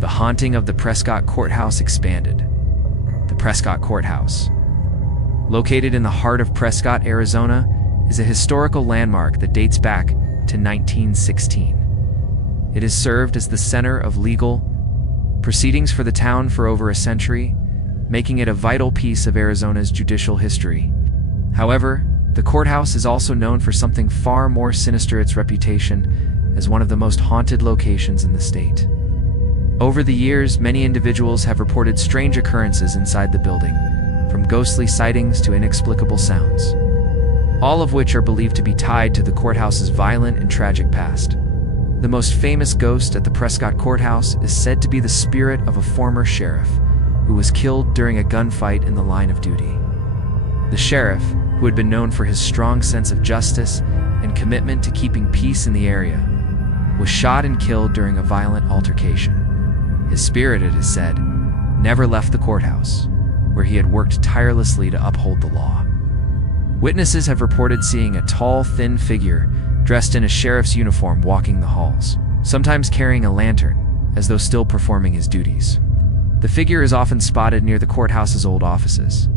The haunting of the Prescott Courthouse expanded. The Prescott Courthouse, located in the heart of Prescott, Arizona, is a historical landmark that dates back to 1916. It has served as the center of legal proceedings for the town for over a century, making it a vital piece of Arizona's judicial history. However, the courthouse is also known for something far more sinister: its reputation as one of the most haunted locations in the state. Over the years, many individuals have reported strange occurrences inside the building, from ghostly sightings to inexplicable sounds, all of which are believed to be tied to the courthouse's violent and tragic past. The most famous ghost at the Prescott Courthouse is said to be the spirit of a former sheriff who was killed during a gunfight in the line of duty. The sheriff, who had been known for his strong sense of justice and commitment to keeping peace in the area, was shot and killed during a violent altercation. His spirit, it is said, never left the courthouse, where he had worked tirelessly to uphold the law. Witnesses have reported seeing a tall, thin figure dressed in a sheriff's uniform walking the halls, sometimes carrying a lantern, as though still performing his duties. The figure is often spotted near the courthouse's old offices,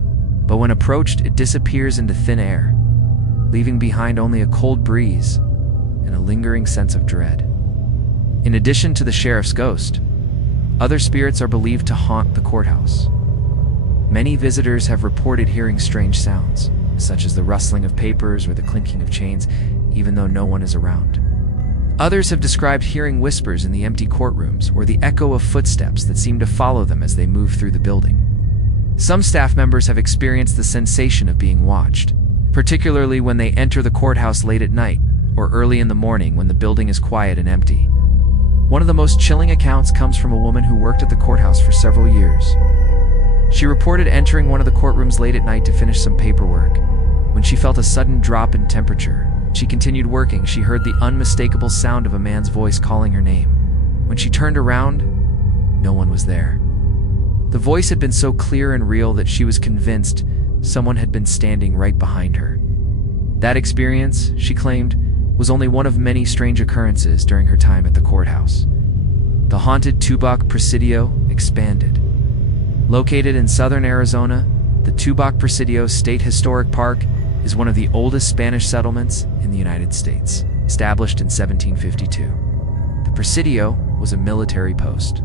but when approached, it disappears into thin air, leaving behind only a cold breeze and a lingering sense of dread. In addition to the sheriff's ghost, other spirits are believed to haunt the courthouse. Many visitors have reported hearing strange sounds, such as the rustling of papers or the clinking of chains, even though no one is around. Others have described hearing whispers in the empty courtrooms or the echo of footsteps that seem to follow them as they move through the building. Some staff members have experienced the sensation of being watched, particularly when they enter the courthouse late at night or early in the morning when the building is quiet and empty. One of the most chilling accounts comes from a woman who worked at the courthouse for several years. She reported entering one of the courtrooms late at night to finish some paperwork. When she felt a sudden drop in temperature, she continued working. She heard the unmistakable sound of a man's voice calling her name. When she turned around, no one was there. The voice had been so clear and real that she was convinced someone had been standing right behind her. That experience, she claimed, was only one of many strange occurrences during her time at the courthouse. The haunted Tubac Presidio expanded. Located in southern Arizona, the Tubac Presidio State Historic Park is one of the oldest Spanish settlements in the United States, established in 1752. The Presidio was a military post,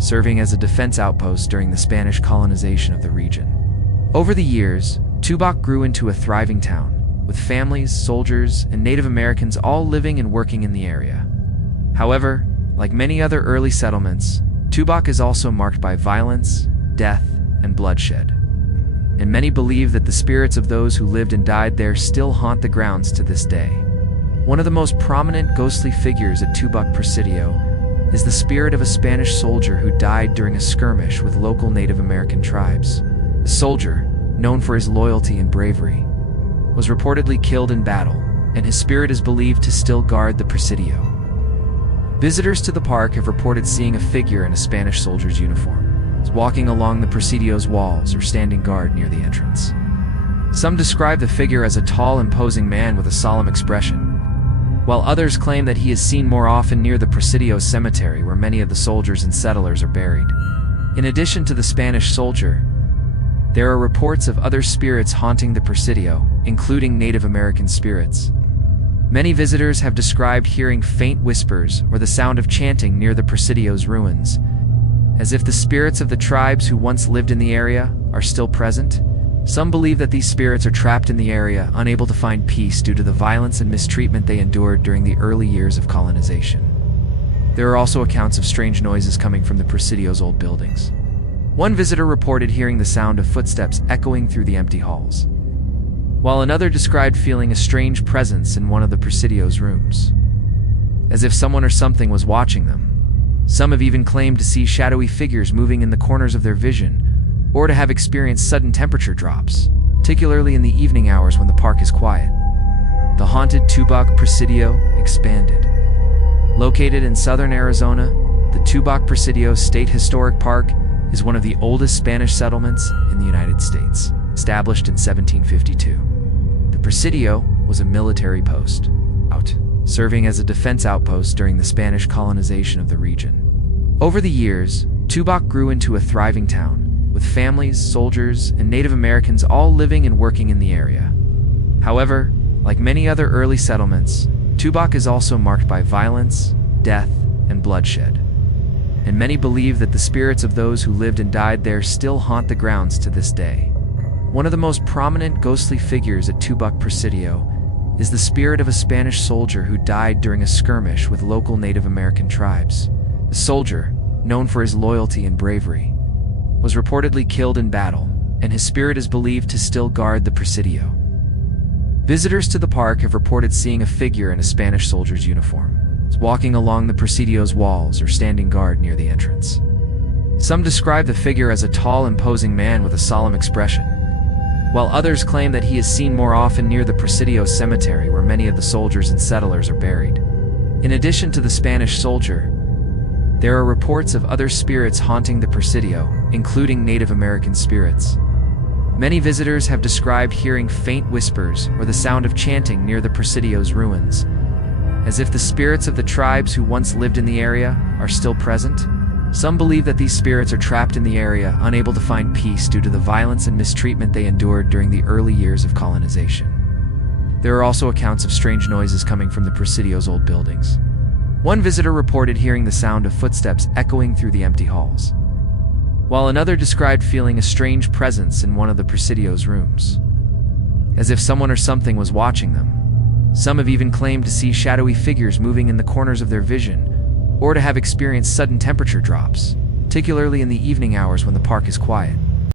serving as a defense outpost during the Spanish colonization of the region. Over the years, Tubac grew into a thriving town, with families, soldiers, and Native Americans all living and working in the area. However, like many other early settlements, Tubac is also marked by violence, death, and bloodshed. And many believe that the spirits of those who lived and died there still haunt the grounds to this day. One of the most prominent ghostly figures at Tubac Presidio is the spirit of a Spanish soldier who died during a skirmish with local Native American tribes. The soldier, known for his loyalty and bravery, was reportedly killed in battle, and his spirit is believed to still guard the Presidio. Visitors to the park have reported seeing a figure in a Spanish soldier's uniform, walking along the Presidio's walls or standing guard near the entrance. Some describe the figure as a tall, imposing man with a solemn expression, while others claim that he is seen more often near the Presidio's cemetery where many of the soldiers and settlers are buried. In addition to the Spanish soldier, there are reports of other spirits haunting the Presidio, including Native American spirits. Many visitors have described hearing faint whispers or the sound of chanting near the Presidio's ruins, as if the spirits of the tribes who once lived in the area are still present. Some believe that these spirits are trapped in the area, unable to find peace due to the violence and mistreatment they endured during the early years of colonization. There are also accounts of strange noises coming from the Presidio's old buildings. One visitor reported hearing the sound of footsteps echoing through the empty halls, while another described feeling a strange presence in one of the Presidio's rooms, as if someone or something was watching them. Some have even claimed to see shadowy figures moving in the corners of their vision, or to have experienced sudden temperature drops, particularly in the evening hours when the park is quiet. The haunted Tubac Presidio expanded. Located in southern Arizona, the Tubac Presidio State Historic Park is one of the oldest Spanish settlements in the United States, established in 1752. The Presidio was a military post, serving as a defense outpost during the Spanish colonization of the region. Over the years, Tubac grew into a thriving town, with families, soldiers, and Native Americans all living and working in the area. However, like many other early settlements, Tubac is also marked by violence, death, and bloodshed. And many believe that the spirits of those who lived and died there still haunt the grounds to this day. One of the most prominent ghostly figures at Tubac Presidio is the spirit of a Spanish soldier who died during a skirmish with local Native American tribes. The soldier, known for his loyalty and bravery, was reportedly killed in battle, and his spirit is believed to still guard the Presidio. Visitors to the park have reported seeing a figure in a Spanish soldier's uniform, walking along the Presidio's walls or standing guard near the entrance. Some describe the figure as a tall, imposing man with a solemn expression, while others claim that he is seen more often near the Presidio's cemetery where many of the soldiers and settlers are buried. In addition to the Spanish soldier, there are reports of other spirits haunting the Presidio, including Native American spirits. Many visitors have described hearing faint whispers or the sound of chanting near the Presidio's ruins, as if the spirits of the tribes who once lived in the area are still present. Some believe that these spirits are trapped in the area, unable to find peace due to the violence and mistreatment they endured during the early years of colonization. There are also accounts of strange noises coming from the Presidio's old buildings. One visitor reported hearing the sound of footsteps echoing through the empty halls, while another described feeling a strange presence in one of the Presidio's rooms, as if someone or something was watching them. Some have even claimed to see shadowy figures moving in the corners of their vision, or to have experienced sudden temperature drops, particularly in the evening hours when the park is quiet.